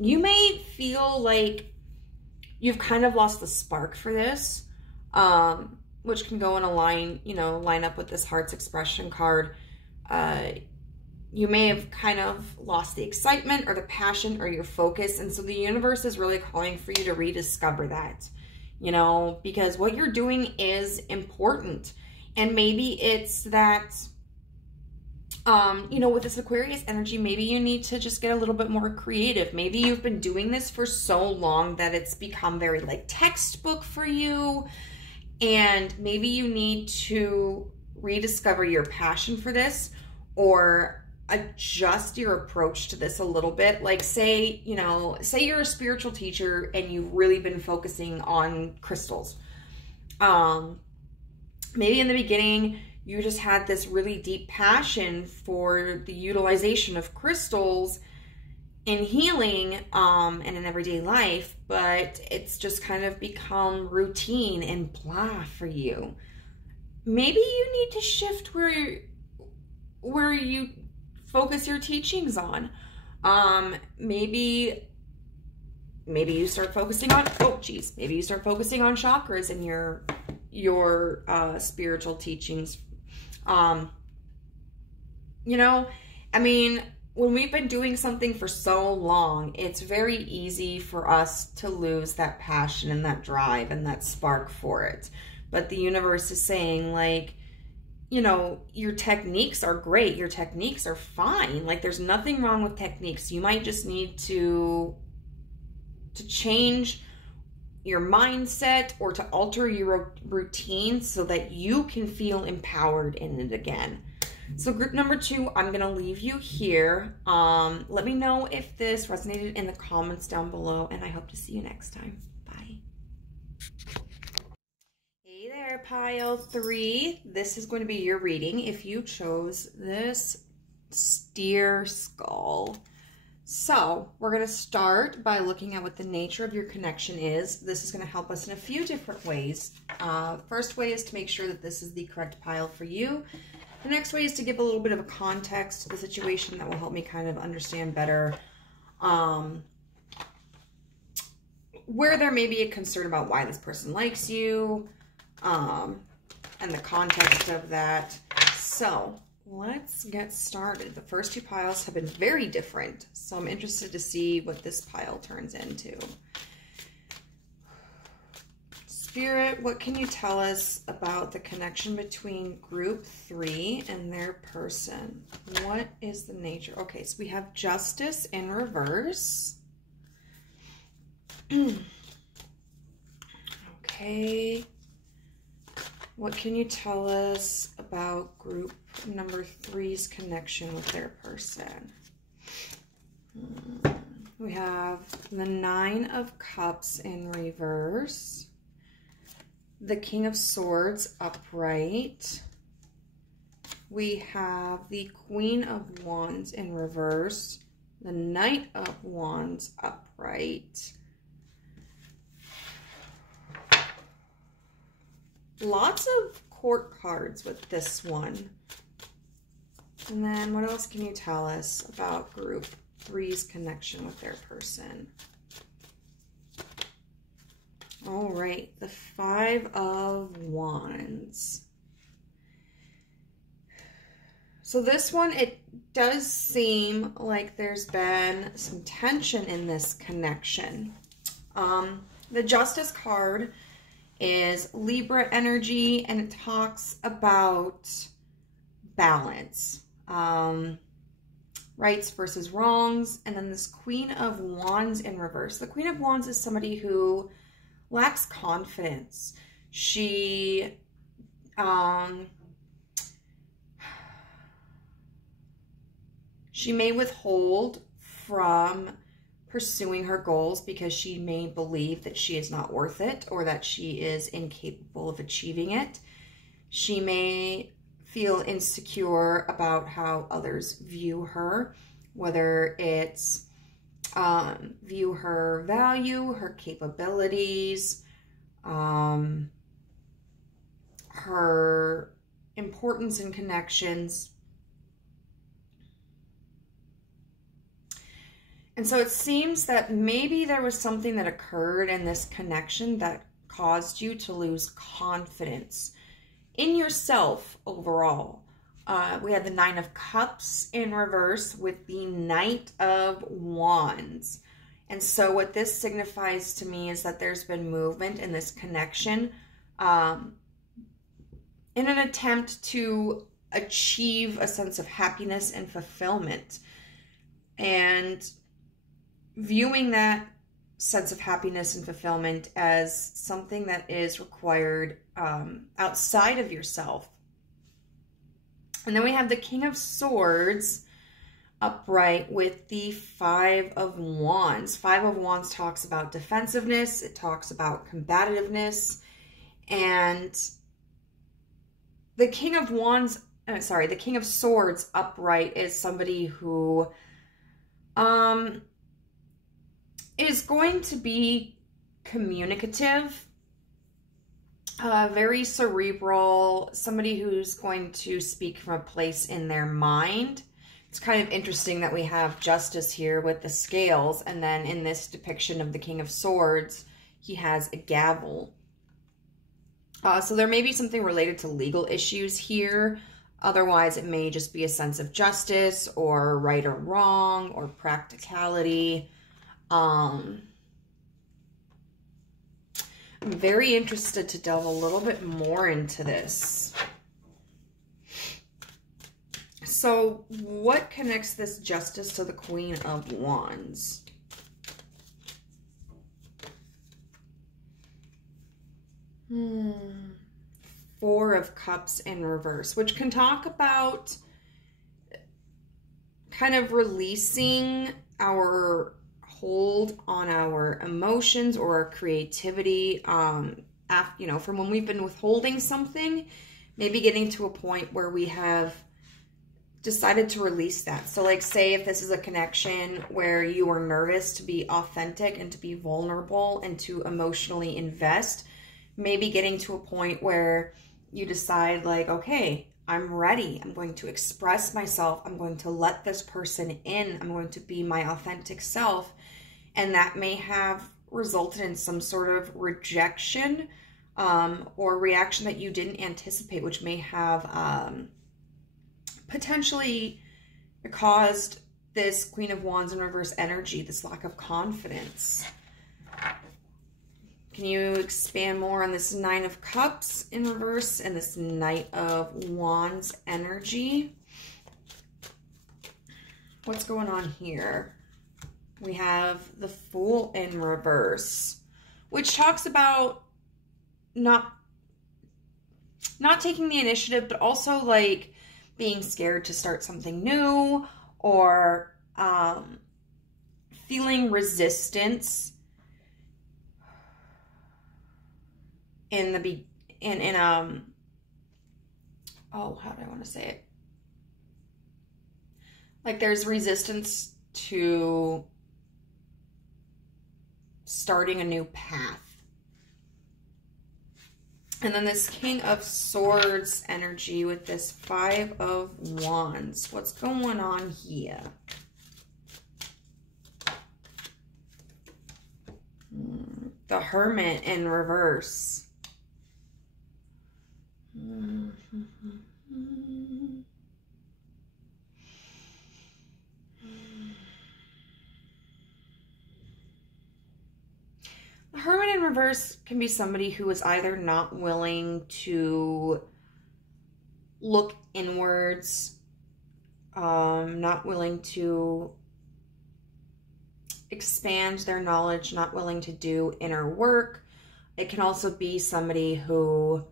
You may feel like you've kind of lost the spark for this, which can go in a line up with this Heart's Expression card. You may have kind of lost the excitement or the passion or your focus. And so the universe is really calling for you to rediscover that. You know, because what you're doing is important. And maybe it's that, you know, with this Aquarius energy, maybe you need to just get a little bit more creative. Maybe you've been doing this for so long that it's become very like textbook for you. And maybe you need to rediscover your passion for this, or adjust your approach to this a little bit. Like say you're a spiritual teacher and you've really been focusing on crystals. Maybe in the beginning you just had this really deep passion for the utilization of crystals in healing and in everyday life, but it's just kind of become routine and blah for you. Maybe you need to shift where you focus your teachings on. Maybe you start focusing on, maybe you start focusing on chakras in your your spiritual teachings. You know, I mean, when we've been doing something for so long, it's very easy for us to lose that passion and that drive and that spark for it. But the universe is saying, like, you know, your techniques are great. Your techniques are fine. Like, there's nothing wrong with techniques. You might just need to change your mindset or to alter your routine so that you can feel empowered in it again. So group number 2, I'm going to leave you here. Let me know if this resonated in the comments down below, and I hope to see you next time. Bye. Hey there, pile 3. This is going to be your reading if you chose this steer skull. So we're going to start by looking at what the nature of your connection is. This is going to help us in a few different ways. First way is to make sure that this is the correct pile for you. The next way is to give a little bit of a context to the situation that will help me kind of understand better where there may be a concern about why this person likes you, and the context of that. So let's get started. The first 2 piles have been very different, so I'm interested to see what this pile turns into. Spirit, what can you tell us about the connection between group 3 and their person? What is the nature? Okay, so we have Justice in reverse. Okay. What can you tell us about group number 3's connection with their person? We have the 9 of Cups in reverse. The King of Swords upright. We have the Queen of Wands in reverse. The Knight of Wands upright. Lots of court cards with this one. And then what else can you tell us about group 3's connection with their person? All right, the 5 of Wands. So this one, it does seem like there's been some tension in this connection. The Justice card is Libra energy, and it talks about balance, rights versus wrongs, and then this Queen of Wands in reverse. The Queen of Wands is somebody who lacks confidence. She may withhold from pursuing her goals because she may believe that she is not worth it or that she is incapable of achieving it. She may feel insecure about how others view her, whether it's view her value, her capabilities, her importance in connections. And so it seems that maybe there was something that occurred in this connection that caused you to lose confidence in yourself overall. We had the 9 of Cups in reverse with the Knight of Wands. And so what this signifies to me is that there's been movement in this connection in an attempt to achieve a sense of happiness and fulfillment. And viewing that sense of happiness and fulfillment as something that is required outside of yourself. And then we have the King of Swords upright with the 5 of Wands. 5 of Wands talks about defensiveness. It talks about combativeness. And the King of Wands, the King of Swords upright is somebody who is going to be communicative, very cerebral, somebody who's going to speak from a place in their mind. It's kind of interesting that we have Justice here with the scales, and then in this depiction of the King of Swords, he has a gavel. So there may be something related to legal issues here. Otherwise, it may just be a sense of justice or right or wrong or practicality. I'm very interested to delve a little bit more into this. So what connects this Justice to the Queen of Wands? Four of Cups in reverse, which can talk about kind of releasing our hold on our emotions or our creativity, you know, from when we've been withholding something, maybe getting to a point where we have decided to release that. So like, say if this is a connection where you are nervous to be authentic and to be vulnerable and to emotionally invest, maybe getting to a point where you decide like, okay, I'm ready. I'm going to express myself. I'm going to let this person in. I'm going to be my authentic self. And that may have resulted in some sort of rejection or reaction that you didn't anticipate, which may have potentially caused this Queen of Wands in reverse energy, this lack of confidence. Can you expand more on this Nine of Cups in reverse and this Knight of Wands energy? What's going on here? We have the Fool in reverse, which talks about not taking the initiative, but also like being scared to start something new, or feeling resistance in the oh, how do I want to say it? Like there's resistance to starting a new path. And then this King of Swords energy with this Five of Wands. What's going on here? The Hermit in reverse. The Hermit in reverse can be somebody who is either not willing to look inwards, not willing to expand their knowledge, not willing to do inner work. It can also be somebody who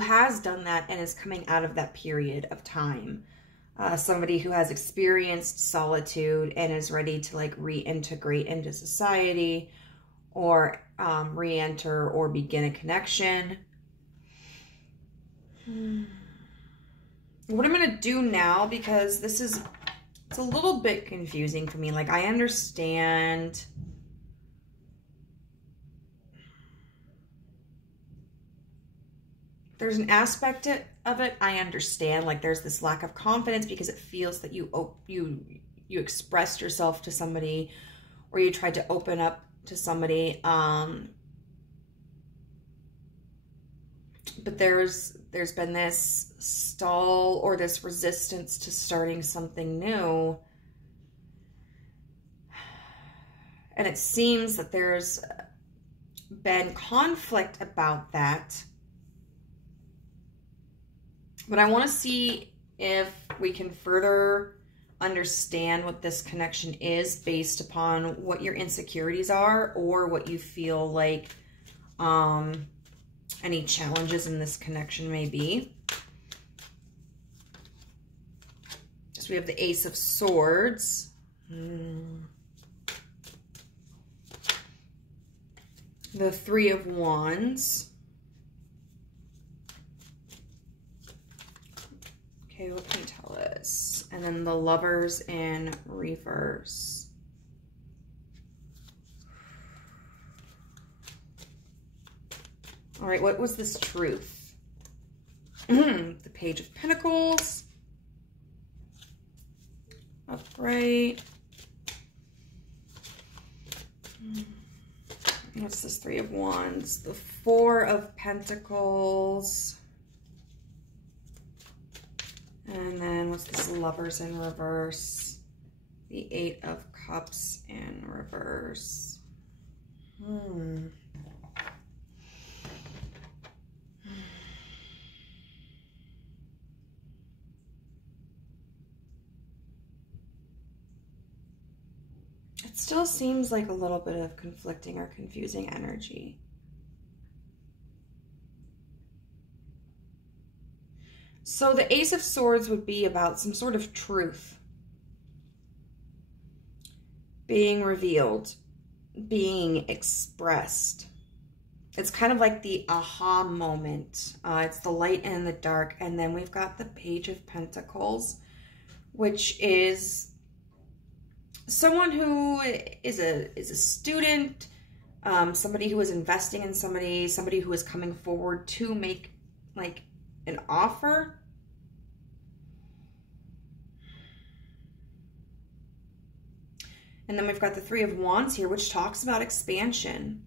has done that and is coming out of that period of time. Somebody who has experienced solitude and is ready to like reintegrate into society, or re-enter or begin a connection. What I'm going to do now, because it's a little bit confusing for me. Like, I understand there's an aspect of it I understand. Like, there's this lack of confidence because it feels that you expressed yourself to somebody, or you tried to open up to somebody. But there's been this stall or this resistance to starting something new. And it seems that there's been conflict about that. But I want to see if we can further understand what this connection is based upon what your insecurities are, or what you feel like any challenges in this connection may be. So we have the Ace of Swords. The Three of Wands. Okay, what can you tell us? And then the Lovers in reverse. All right, what was this truth? The Page of Pentacles. Upright. What's this Three of Wands? The Four of Pentacles. And then what's this Lovers in reverse? The Eight of Cups in reverse. It still seems like a little bit of conflicting or confusing energy. So the Ace of Swords would be about some sort of truth being revealed, being expressed. It's kind of like the aha moment. It's the light and the dark. And then we've got the Page of Pentacles, which is someone who is a student, somebody who is investing in somebody who is coming forward to make like an offer. And then we've got the Three of Wands here, which talks about expansion.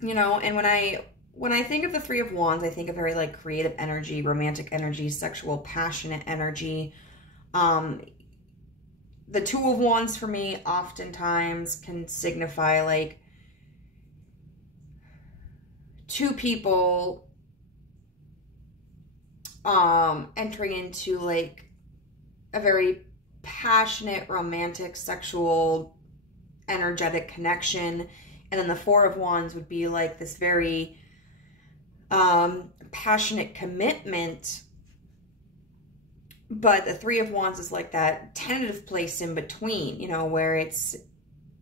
You know, and when I think of the Three of Wands, I think of very like creative energy, romantic energy, sexual, passionate energy. The Two of Wands for me oftentimes can signify like two people entering into like a very passionate, romantic, sexual, energetic connection. And then the Four of Wands would be like this very passionate commitment. But the Three of Wands is like that tentative place in between, you know, where it's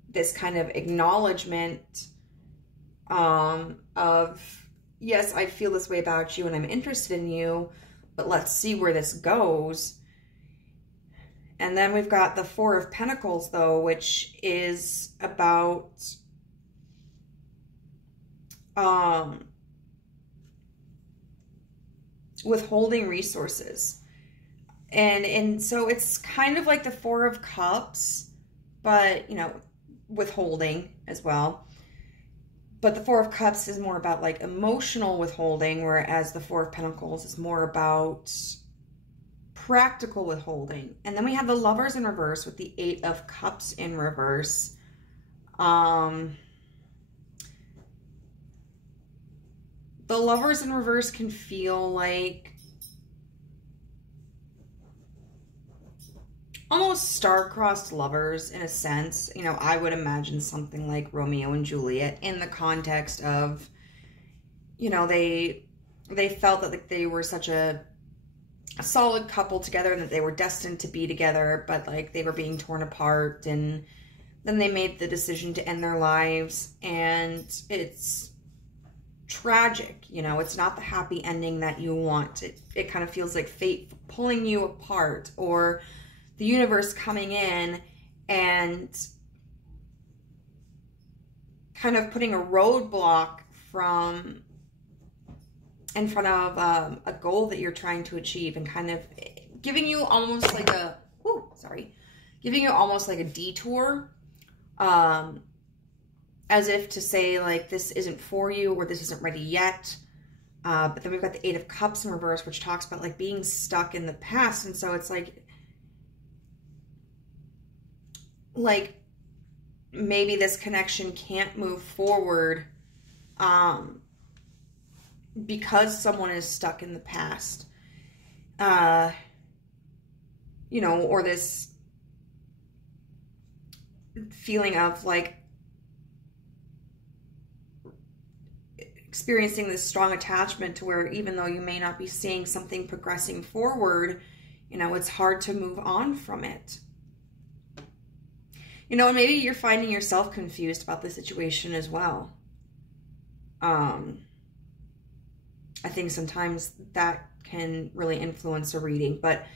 this kind of acknowledgement of, yes, I feel this way about you and I'm interested in you, but let's see where this goes. And then we've got the Four of Pentacles, though, which is about withholding resources. And so it's kind of like the Four of Cups, but, you know, withholding as well. But the Four of Cups is more about like emotional withholding, whereas the Four of Pentacles is more about practical withholding. And then we have the Lovers in reverse with the Eight of Cups in reverse. The Lovers in reverse can feel like almost star-crossed lovers in a sense. You know, I would imagine something like Romeo and Juliet in the context of, you know, they felt that like they were such a solid couple together and that they were destined to be together, but like they were being torn apart, and then they made the decision to end their lives, and it's tragic. You know, it's not the happy ending that you want. It kind of feels like fate pulling you apart, or the universe coming in and kind of putting a roadblock in front of a goal that you're trying to achieve, and kind of giving you almost like a, giving you almost like a detour, as if to say like, this isn't for you, or this isn't ready yet. But then we've got the Eight of Cups in reverse, which talks about like being stuck in the past. And so it's like maybe this connection can't move forward because someone is stuck in the past, you know, or this feeling of like experiencing this strong attachment to where even though you may not be seeing something progressing forward, you know, it's hard to move on from it. You know, and maybe you're finding yourself confused about the situation as well. I think sometimes that can really influence a reading, but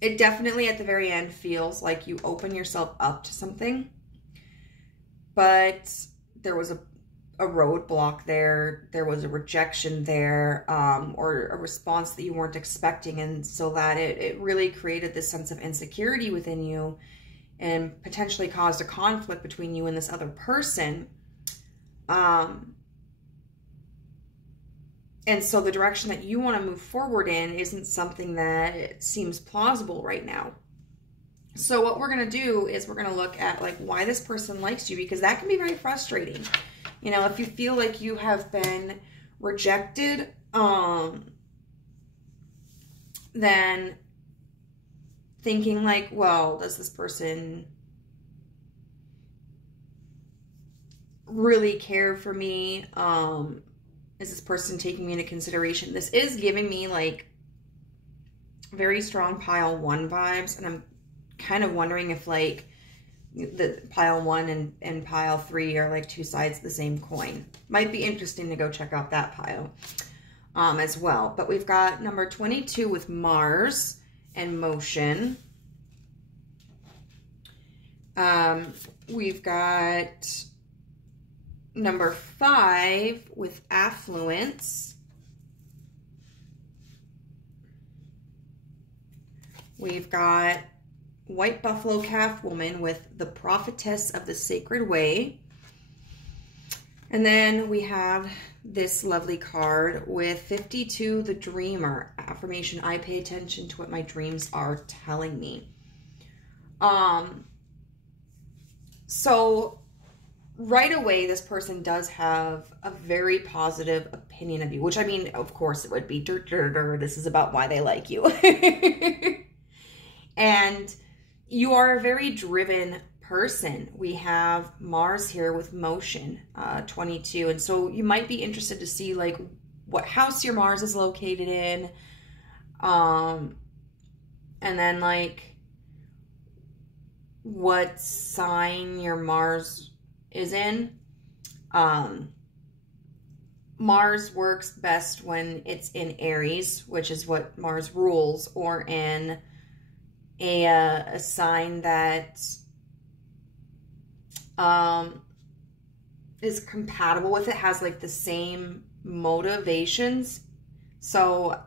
it definitely at the very end feels like you open yourself up to something, but there was a roadblock there, there was a rejection there, or a response that you weren't expecting, and so that it really created this sense of insecurity within you. and potentially caused a conflict between you and this other person. And so the direction that you want to move forward in isn't something that seems plausible right now. So what we're going to do is we're going to look at like why this person likes you, because that can be very frustrating. You know, if you feel like you have been rejected, then thinking like, well, does this person really care for me? Is this person taking me into consideration? This is giving me like very strong pile 1 vibes, and I'm kind of wondering if like the pile 1 and pile 3 are like 2 sides of the same coin. Might be interesting to go check out that pile as well. But we've got number 22 with Mars and motion. We've got number 5 with affluence. We've got white buffalo calf woman with the prophetess of the sacred way. And then we have this lovely card with 52, the dreamer. Affirmation, I pay attention to what my dreams are telling me. So right away, this person does have a very positive opinion of you, which I mean, of course it would be. This is about why they like you. And you are a very driven person. We have Mars here with motion, 22. And so you might be interested to see like what house your Mars is located in. And then like what sign your Mars is in. Mars works best when it's in Aries, which is what Mars rules, or in a sign that is compatible with it, has like the same motivations. So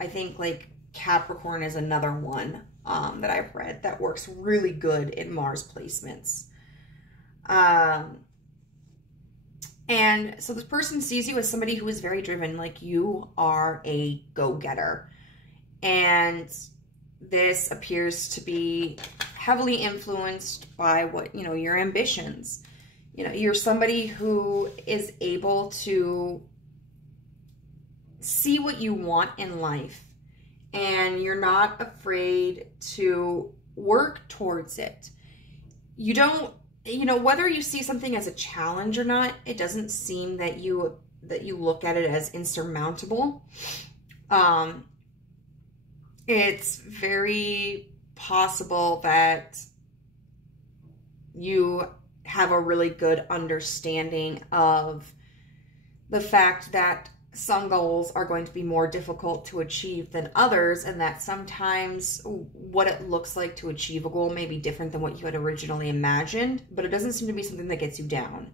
I think like Capricorn is another one that I've read that works really good in Mars placements. And so this person sees you as somebody who is very driven, like you are a go-getter. And this appears to be heavily influenced by what, you know, your ambitions. You know, you're somebody who is able to see what you want in life, and you're not afraid to work towards it. You don't, you know, whether you see something as a challenge or not, it doesn't seem that you look at it as insurmountable. It's very possible that you have a really good understanding of the fact that some goals are going to be more difficult to achieve than others, and that sometimes what it looks like to achieve a goal may be different than what you had originally imagined, but it doesn't seem to be something that gets you down.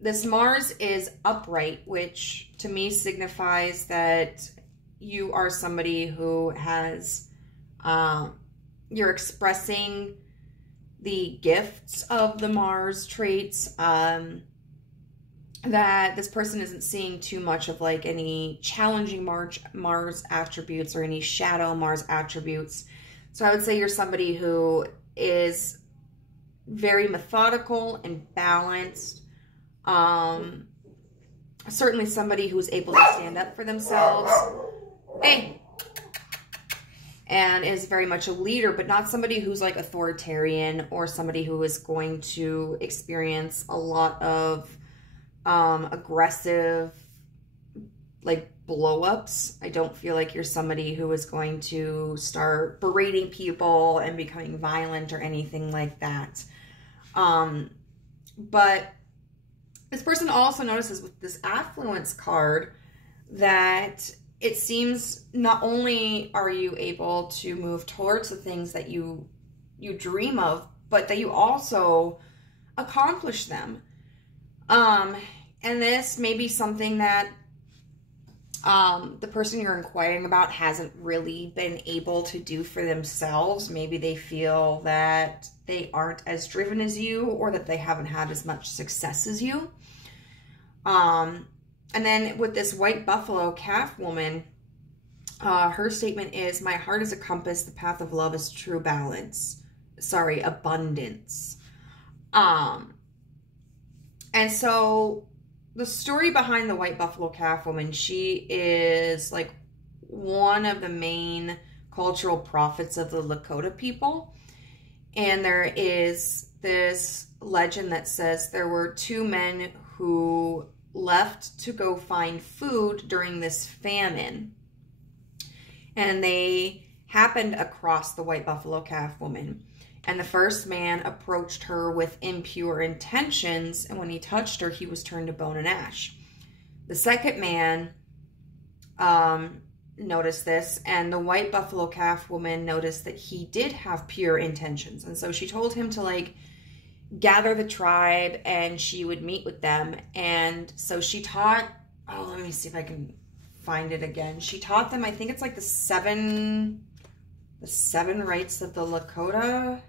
This Mars is upright, which to me signifies that you are somebody who has, you're expressing the gifts of the Mars traits, that this person isn't seeing too much of like any challenging Mars attributes or any shadow Mars attributes. So I would say you're somebody who is very methodical and balanced. Certainly somebody who's able to stand up for themselves. Hey! And is very much a leader, but not somebody who's like authoritarian or somebody who is going to experience a lot of aggressive like blow-ups. I don't feel like you're somebody who is going to start berating people and becoming violent or anything like that. But this person also notices with this affluence card that it seems not only are you able to move towards the things that you dream of, but that you also accomplish them. And this may be something that the person you're inquiring about hasn't really been able to do for themselves. Maybe they feel that they aren't as driven as you, or that they haven't had as much success as you. And then with this white buffalo calf woman, her statement is, my heart is a compass, the path of love is true balance. Sorry, abundance. And so the story behind the white buffalo calf woman, she is like one of the main cultural prophets of the Lakota people. And there is this legend that says there were two men who left to go find food during this famine. And they happened across the white buffalo calf woman. And the first man approached her with impure intentions, and when he touched her, he was turned to bone and ash. The second man noticed this, and the white buffalo calf woman noticed that he did have pure intentions. And so she told him to, like, gather the tribe, and she would meet with them. And so she taught, oh, let me see if I can find it again. She taught them, I think it's like the seven rights of the Lakota.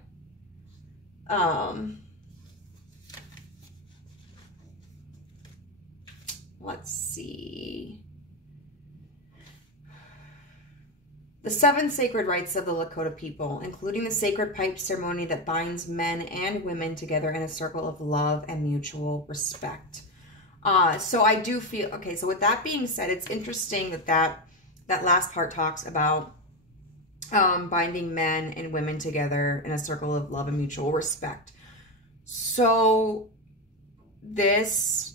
Let's see. The 7 sacred rites of the Lakota people, including the sacred pipe ceremony that binds men and women together in a circle of love and mutual respect. So I do feel, okay, so with that being said, it's interesting that last part talks about binding men and women together in a circle of love and mutual respect. So this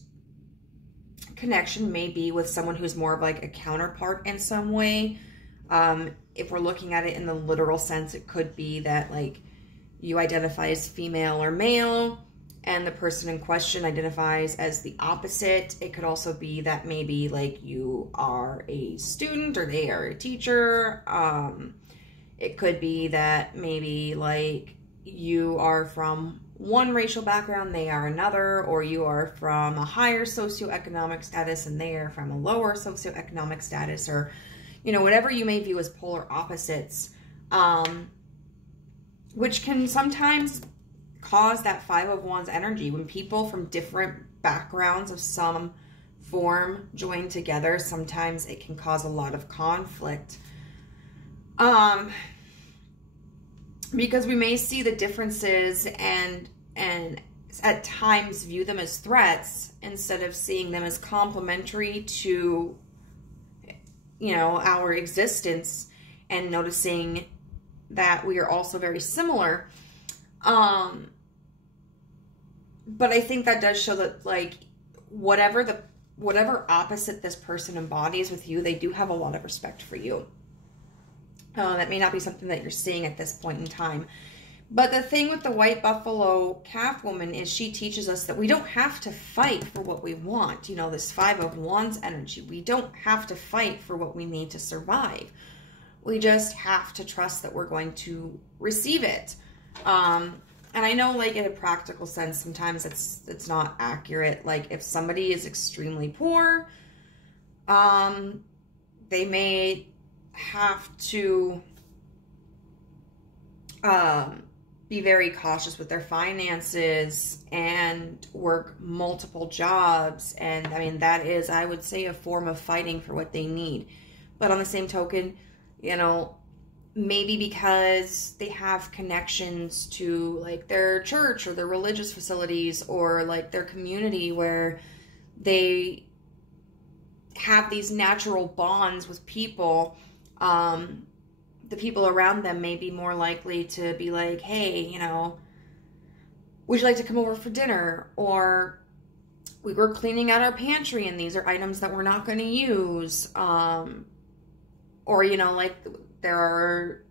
connection may be with someone who's more of like a counterpart in some way. If we're looking at it in the literal sense, it could be that like you identify as female or male and the person in question identifies as the opposite. It could also be that maybe like you are a student or they are a teacher. It could be that maybe like you are from one racial background, they are another, or you are from a higher socioeconomic status and they are from a lower socioeconomic status, or, you know, whatever you may view as polar opposites, which can sometimes cause that 5 of Wands energy. When people from different backgrounds of some form join together, sometimes it can cause a lot of conflict. Because we may see the differences and at times view them as threats instead of seeing them as complementary to, you know, our existence, and noticing that we are also very similar. But I think that does show that, like, whatever opposite this person embodies with you, they do have a lot of respect for you. That may not be something that you're seeing at this point in time. But the thing with the white buffalo calf woman is she teaches us that we don't have to fight for what we want. You know, this 5 of Wands energy. We don't have to fight for what we need to survive. We just have to trust that we're going to receive it. And I know, like, in a practical sense, sometimes it's not accurate. Like, if somebody is extremely poor, they may have to be very cautious with their finances and work multiple jobs. And I mean, that is, I would say, a form of fighting for what they need. But on the same token, you know, maybe because they have connections to like their church or their religious facilities or like their community where they have these natural bonds with people, the people around them may be more likely to be like, hey, you know, would you like to come over for dinner? Or we were cleaning out our pantry and these are items that we're not going to use. Or, you know, like there are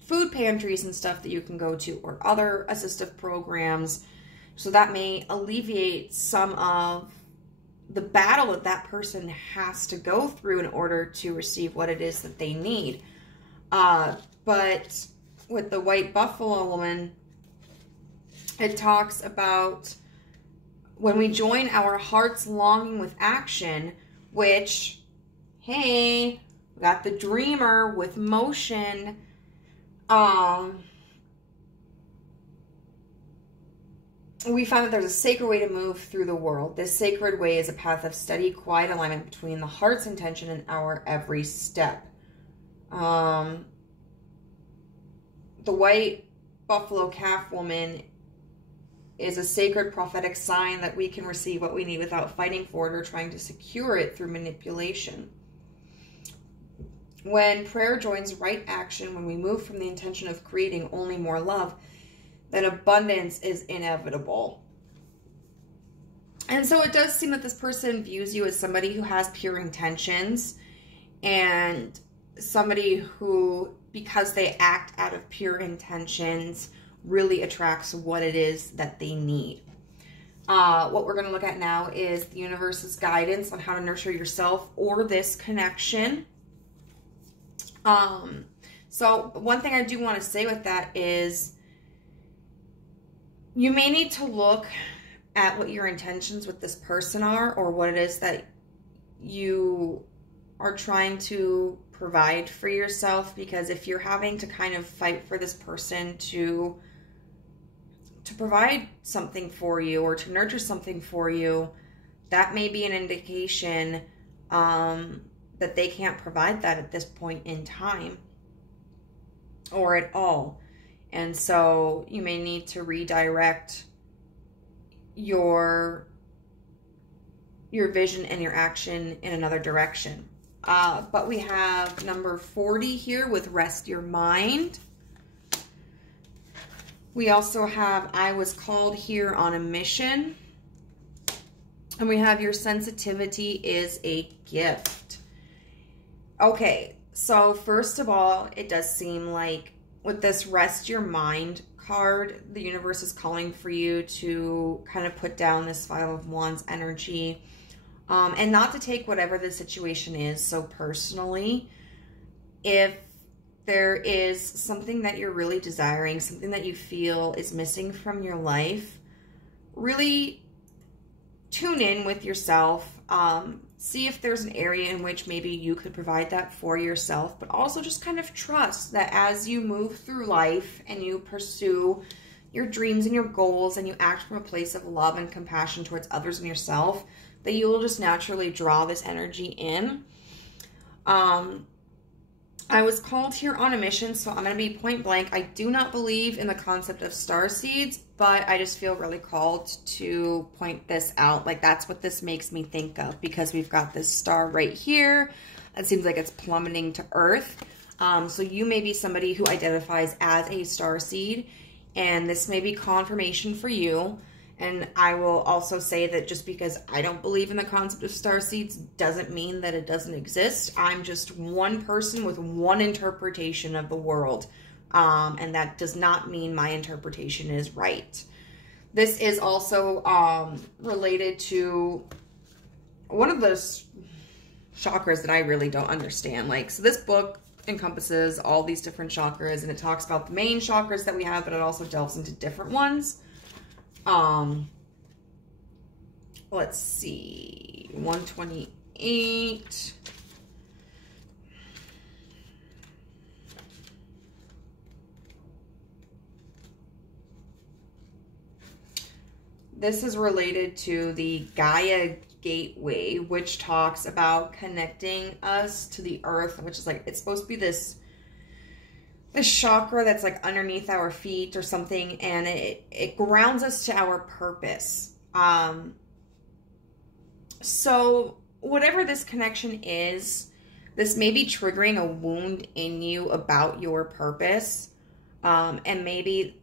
food pantries and stuff that you can go to, or other assistive programs. So that may alleviate some of the battle that that person has to go through in order to receive what it is that they need. But with the white buffalo woman, it talks about when we join our heart's longing with action, which Hey, we got the dreamer with motion. We find that there's a sacred way to move through the world. This sacred way is a path of steady, quiet alignment between the heart's intention and our every step. The white buffalo calf woman is a sacred prophetic sign that we can receive what we need without fighting for it or trying to secure it through manipulation. When prayer joins right action, when we move from the intention of creating only more love, then abundance is inevitable. And so it does seem that this person views you as somebody who has pure intentions and somebody who, because they act out of pure intentions, really attracts what it is that they need. What we're going to look at now is the universe's guidance on how to nurture yourself or this connection. So one thing I do want to say with that is you may need to look at what your intentions with this person are, or what it is that you are trying to provide for yourself, because if you're having to kind of fight for this person to provide something for you or to nurture something for you, that may be an indication that they can't provide that at this point in time or at all. And so you may need to redirect your vision and your action in another direction. But we have number 40 here with rest your mind. We also have I was called here on a mission. And we have your sensitivity is a gift. Okay, so first of all, it does seem like with this rest your mind card, the universe is calling for you to kind of put down this Five of Wands energy and not to take whatever the situation is so personally. If there is something that you're really desiring, something that you feel is missing from your life, really tune in with yourself. See if there's an area in which maybe you could provide that for yourself, but also just kind of trust that as you move through life and you pursue your dreams and your goals and you act from a place of love and compassion towards others and yourself, that you will just naturally draw this energy in. I was called here on a mission, so I'm going to be point blank. I do not believe in the concept of star seeds, but I just feel really called to point this out. Like, that's what this makes me think of, because we've got this star right here. It seems like it's plummeting to Earth. So you may be somebody who identifies as a star seed, and this may be confirmation for you. And I will also say that just because I don't believe in the concept of star seeds doesn't mean that it doesn't exist. I'm just one person with one interpretation of the world. And that does not mean my interpretation is right. This is also related to one of those chakras that I really don't understand. Like, so this book encompasses all these different chakras, and it talks about the main chakras that we have, but it also delves into different ones. Let's see, 128. This is related to the Gaia gateway, which talks about connecting us to the earth, which is like, it's supposed to be this chakra that's like underneath our feet or something, and it grounds us to our purpose. So whatever this connection is, this may be triggering a wound in you about your purpose. And maybe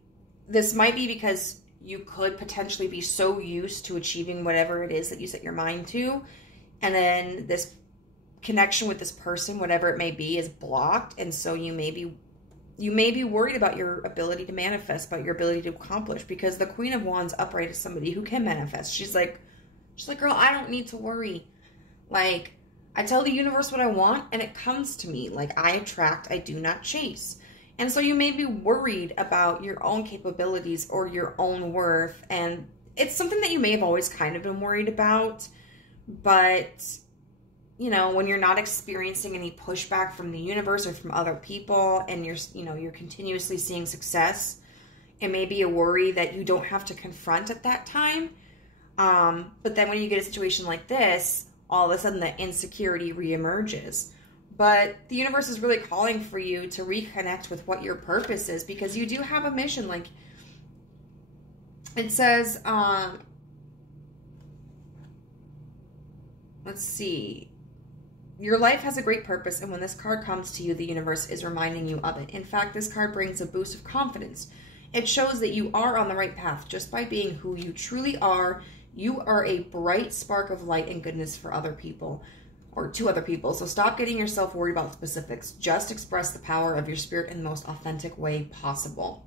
this might be because you could potentially be so used to achieving whatever it is that you set your mind to, and then this connection with this person, whatever it may be, is blocked. And so you may be worried about your ability to manifest, about your ability to accomplish, because the Queen of Wands upright is somebody who can manifest. She's like, girl, I don't need to worry. Like, I tell the universe what I want and it comes to me. Like, I attract, I do not chase. And so you may be worried about your own capabilities or your own worth. And it's something that you may have always kind of been worried about, but you know, when you're not experiencing any pushback from the universe or from other people, and you're, you know, you're continuously seeing success, it may be a worry that you don't have to confront at that time. But then when you get a situation like this, all of a sudden the insecurity reemerges. But the universe is really calling for you to reconnect with what your purpose is, because you do have a mission. Like it says, let's see. Your life has a great purpose, and when this card comes to you, the universe is reminding you of it. In fact, this card brings a boost of confidence. It shows that you are on the right path just by being who you truly are. You are a bright spark of light and goodness for other people, or to other people. So stop getting yourself worried about specifics. Just express the power of your spirit in the most authentic way possible.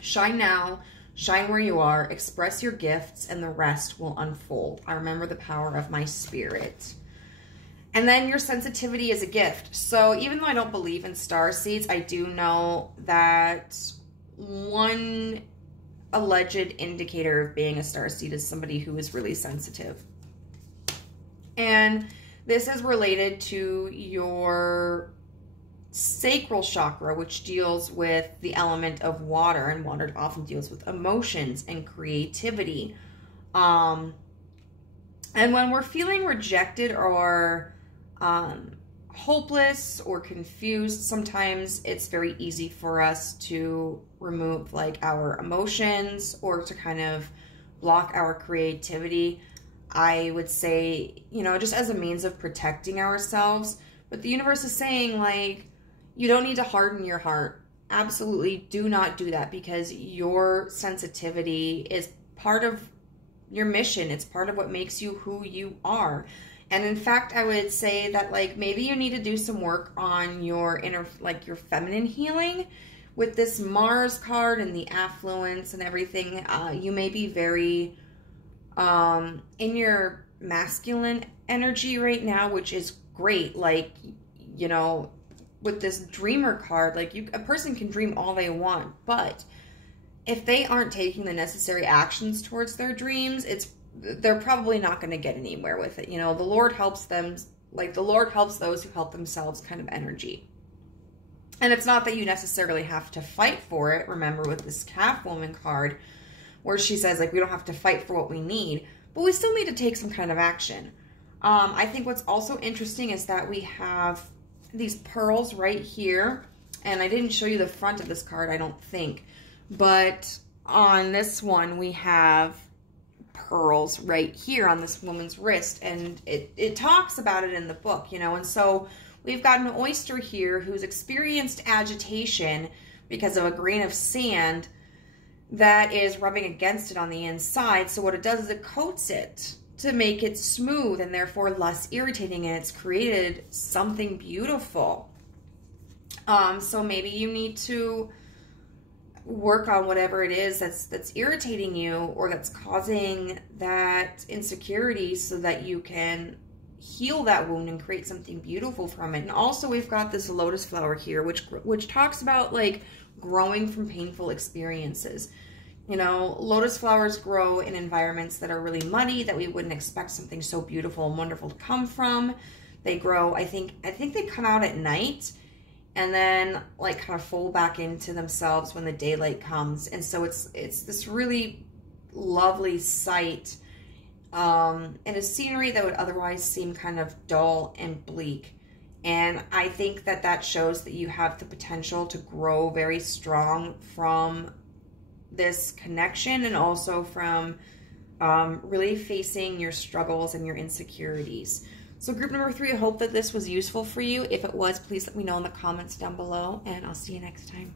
Shine now, shine where you are, express your gifts, and the rest will unfold. I remember the power of my spirit. And then your sensitivity is a gift. So even though I don't believe in star seeds, I do know that one alleged indicator of being a star seed is somebody who is really sensitive. And this is related to your sacral chakra, which deals with the element of water, and water often deals with emotions and creativity. And when we're feeling rejected or hopeless or confused, sometimes it's very easy for us to remove like our emotions or to kind of block our creativity. I would say, you know, just as a means of protecting ourselves. But the universe is saying, like, you don't need to harden your heart. Absolutely do not do that, because your sensitivity is part of your mission. It's part of what makes you who you are. And in fact, I would say that, like, maybe you need to do some work on your inner, like, your feminine healing. With this Mars card and the affluence and everything, you may be very in your masculine energy right now, which is great. Like, you know, with this dreamer card, like, a person can dream all they want, but if they aren't taking the necessary actions towards their dreams, they're probably not going to get anywhere with it. You know, the Lord helps them, like the Lord helps those who help themselves kind of energy. And it's not that you necessarily have to fight for it. Remember with this Calf Woman card, where she says, like, we don't have to fight for what we need, but we still need to take some kind of action. I think what's also interesting is that we have these pearls right here. And I didn't show you the front of this card, I don't think. But on this one, we have pearls right here on this woman's wrist. And it talks about it in the book, you know. And so we've got an oyster here who's experienced agitation because of a grain of sand that is rubbing against it on the inside. So what it does is it coats it to make it smooth and therefore less irritating, and it's created something beautiful. So maybe you need to work on whatever it is that's irritating you or that's causing that insecurity, so that you can heal that wound and create something beautiful from it. And also we've got this lotus flower here, which talks about, like, growing from painful experiences. You know, lotus flowers grow in environments that are really muddy, that we wouldn't expect something so beautiful and wonderful to come from. They grow, I think they come out at night and then, like, kind of fold back into themselves when the daylight comes. And so it's this really lovely sight, and a scenery that would otherwise seem kind of dull and bleak. And I think that shows that you have the potential to grow very strong from this connection, and also from really facing your struggles and your insecurities. So group number 3, I hope that this was useful for you. If it was, please let me know in the comments down below, and I'll see you next time.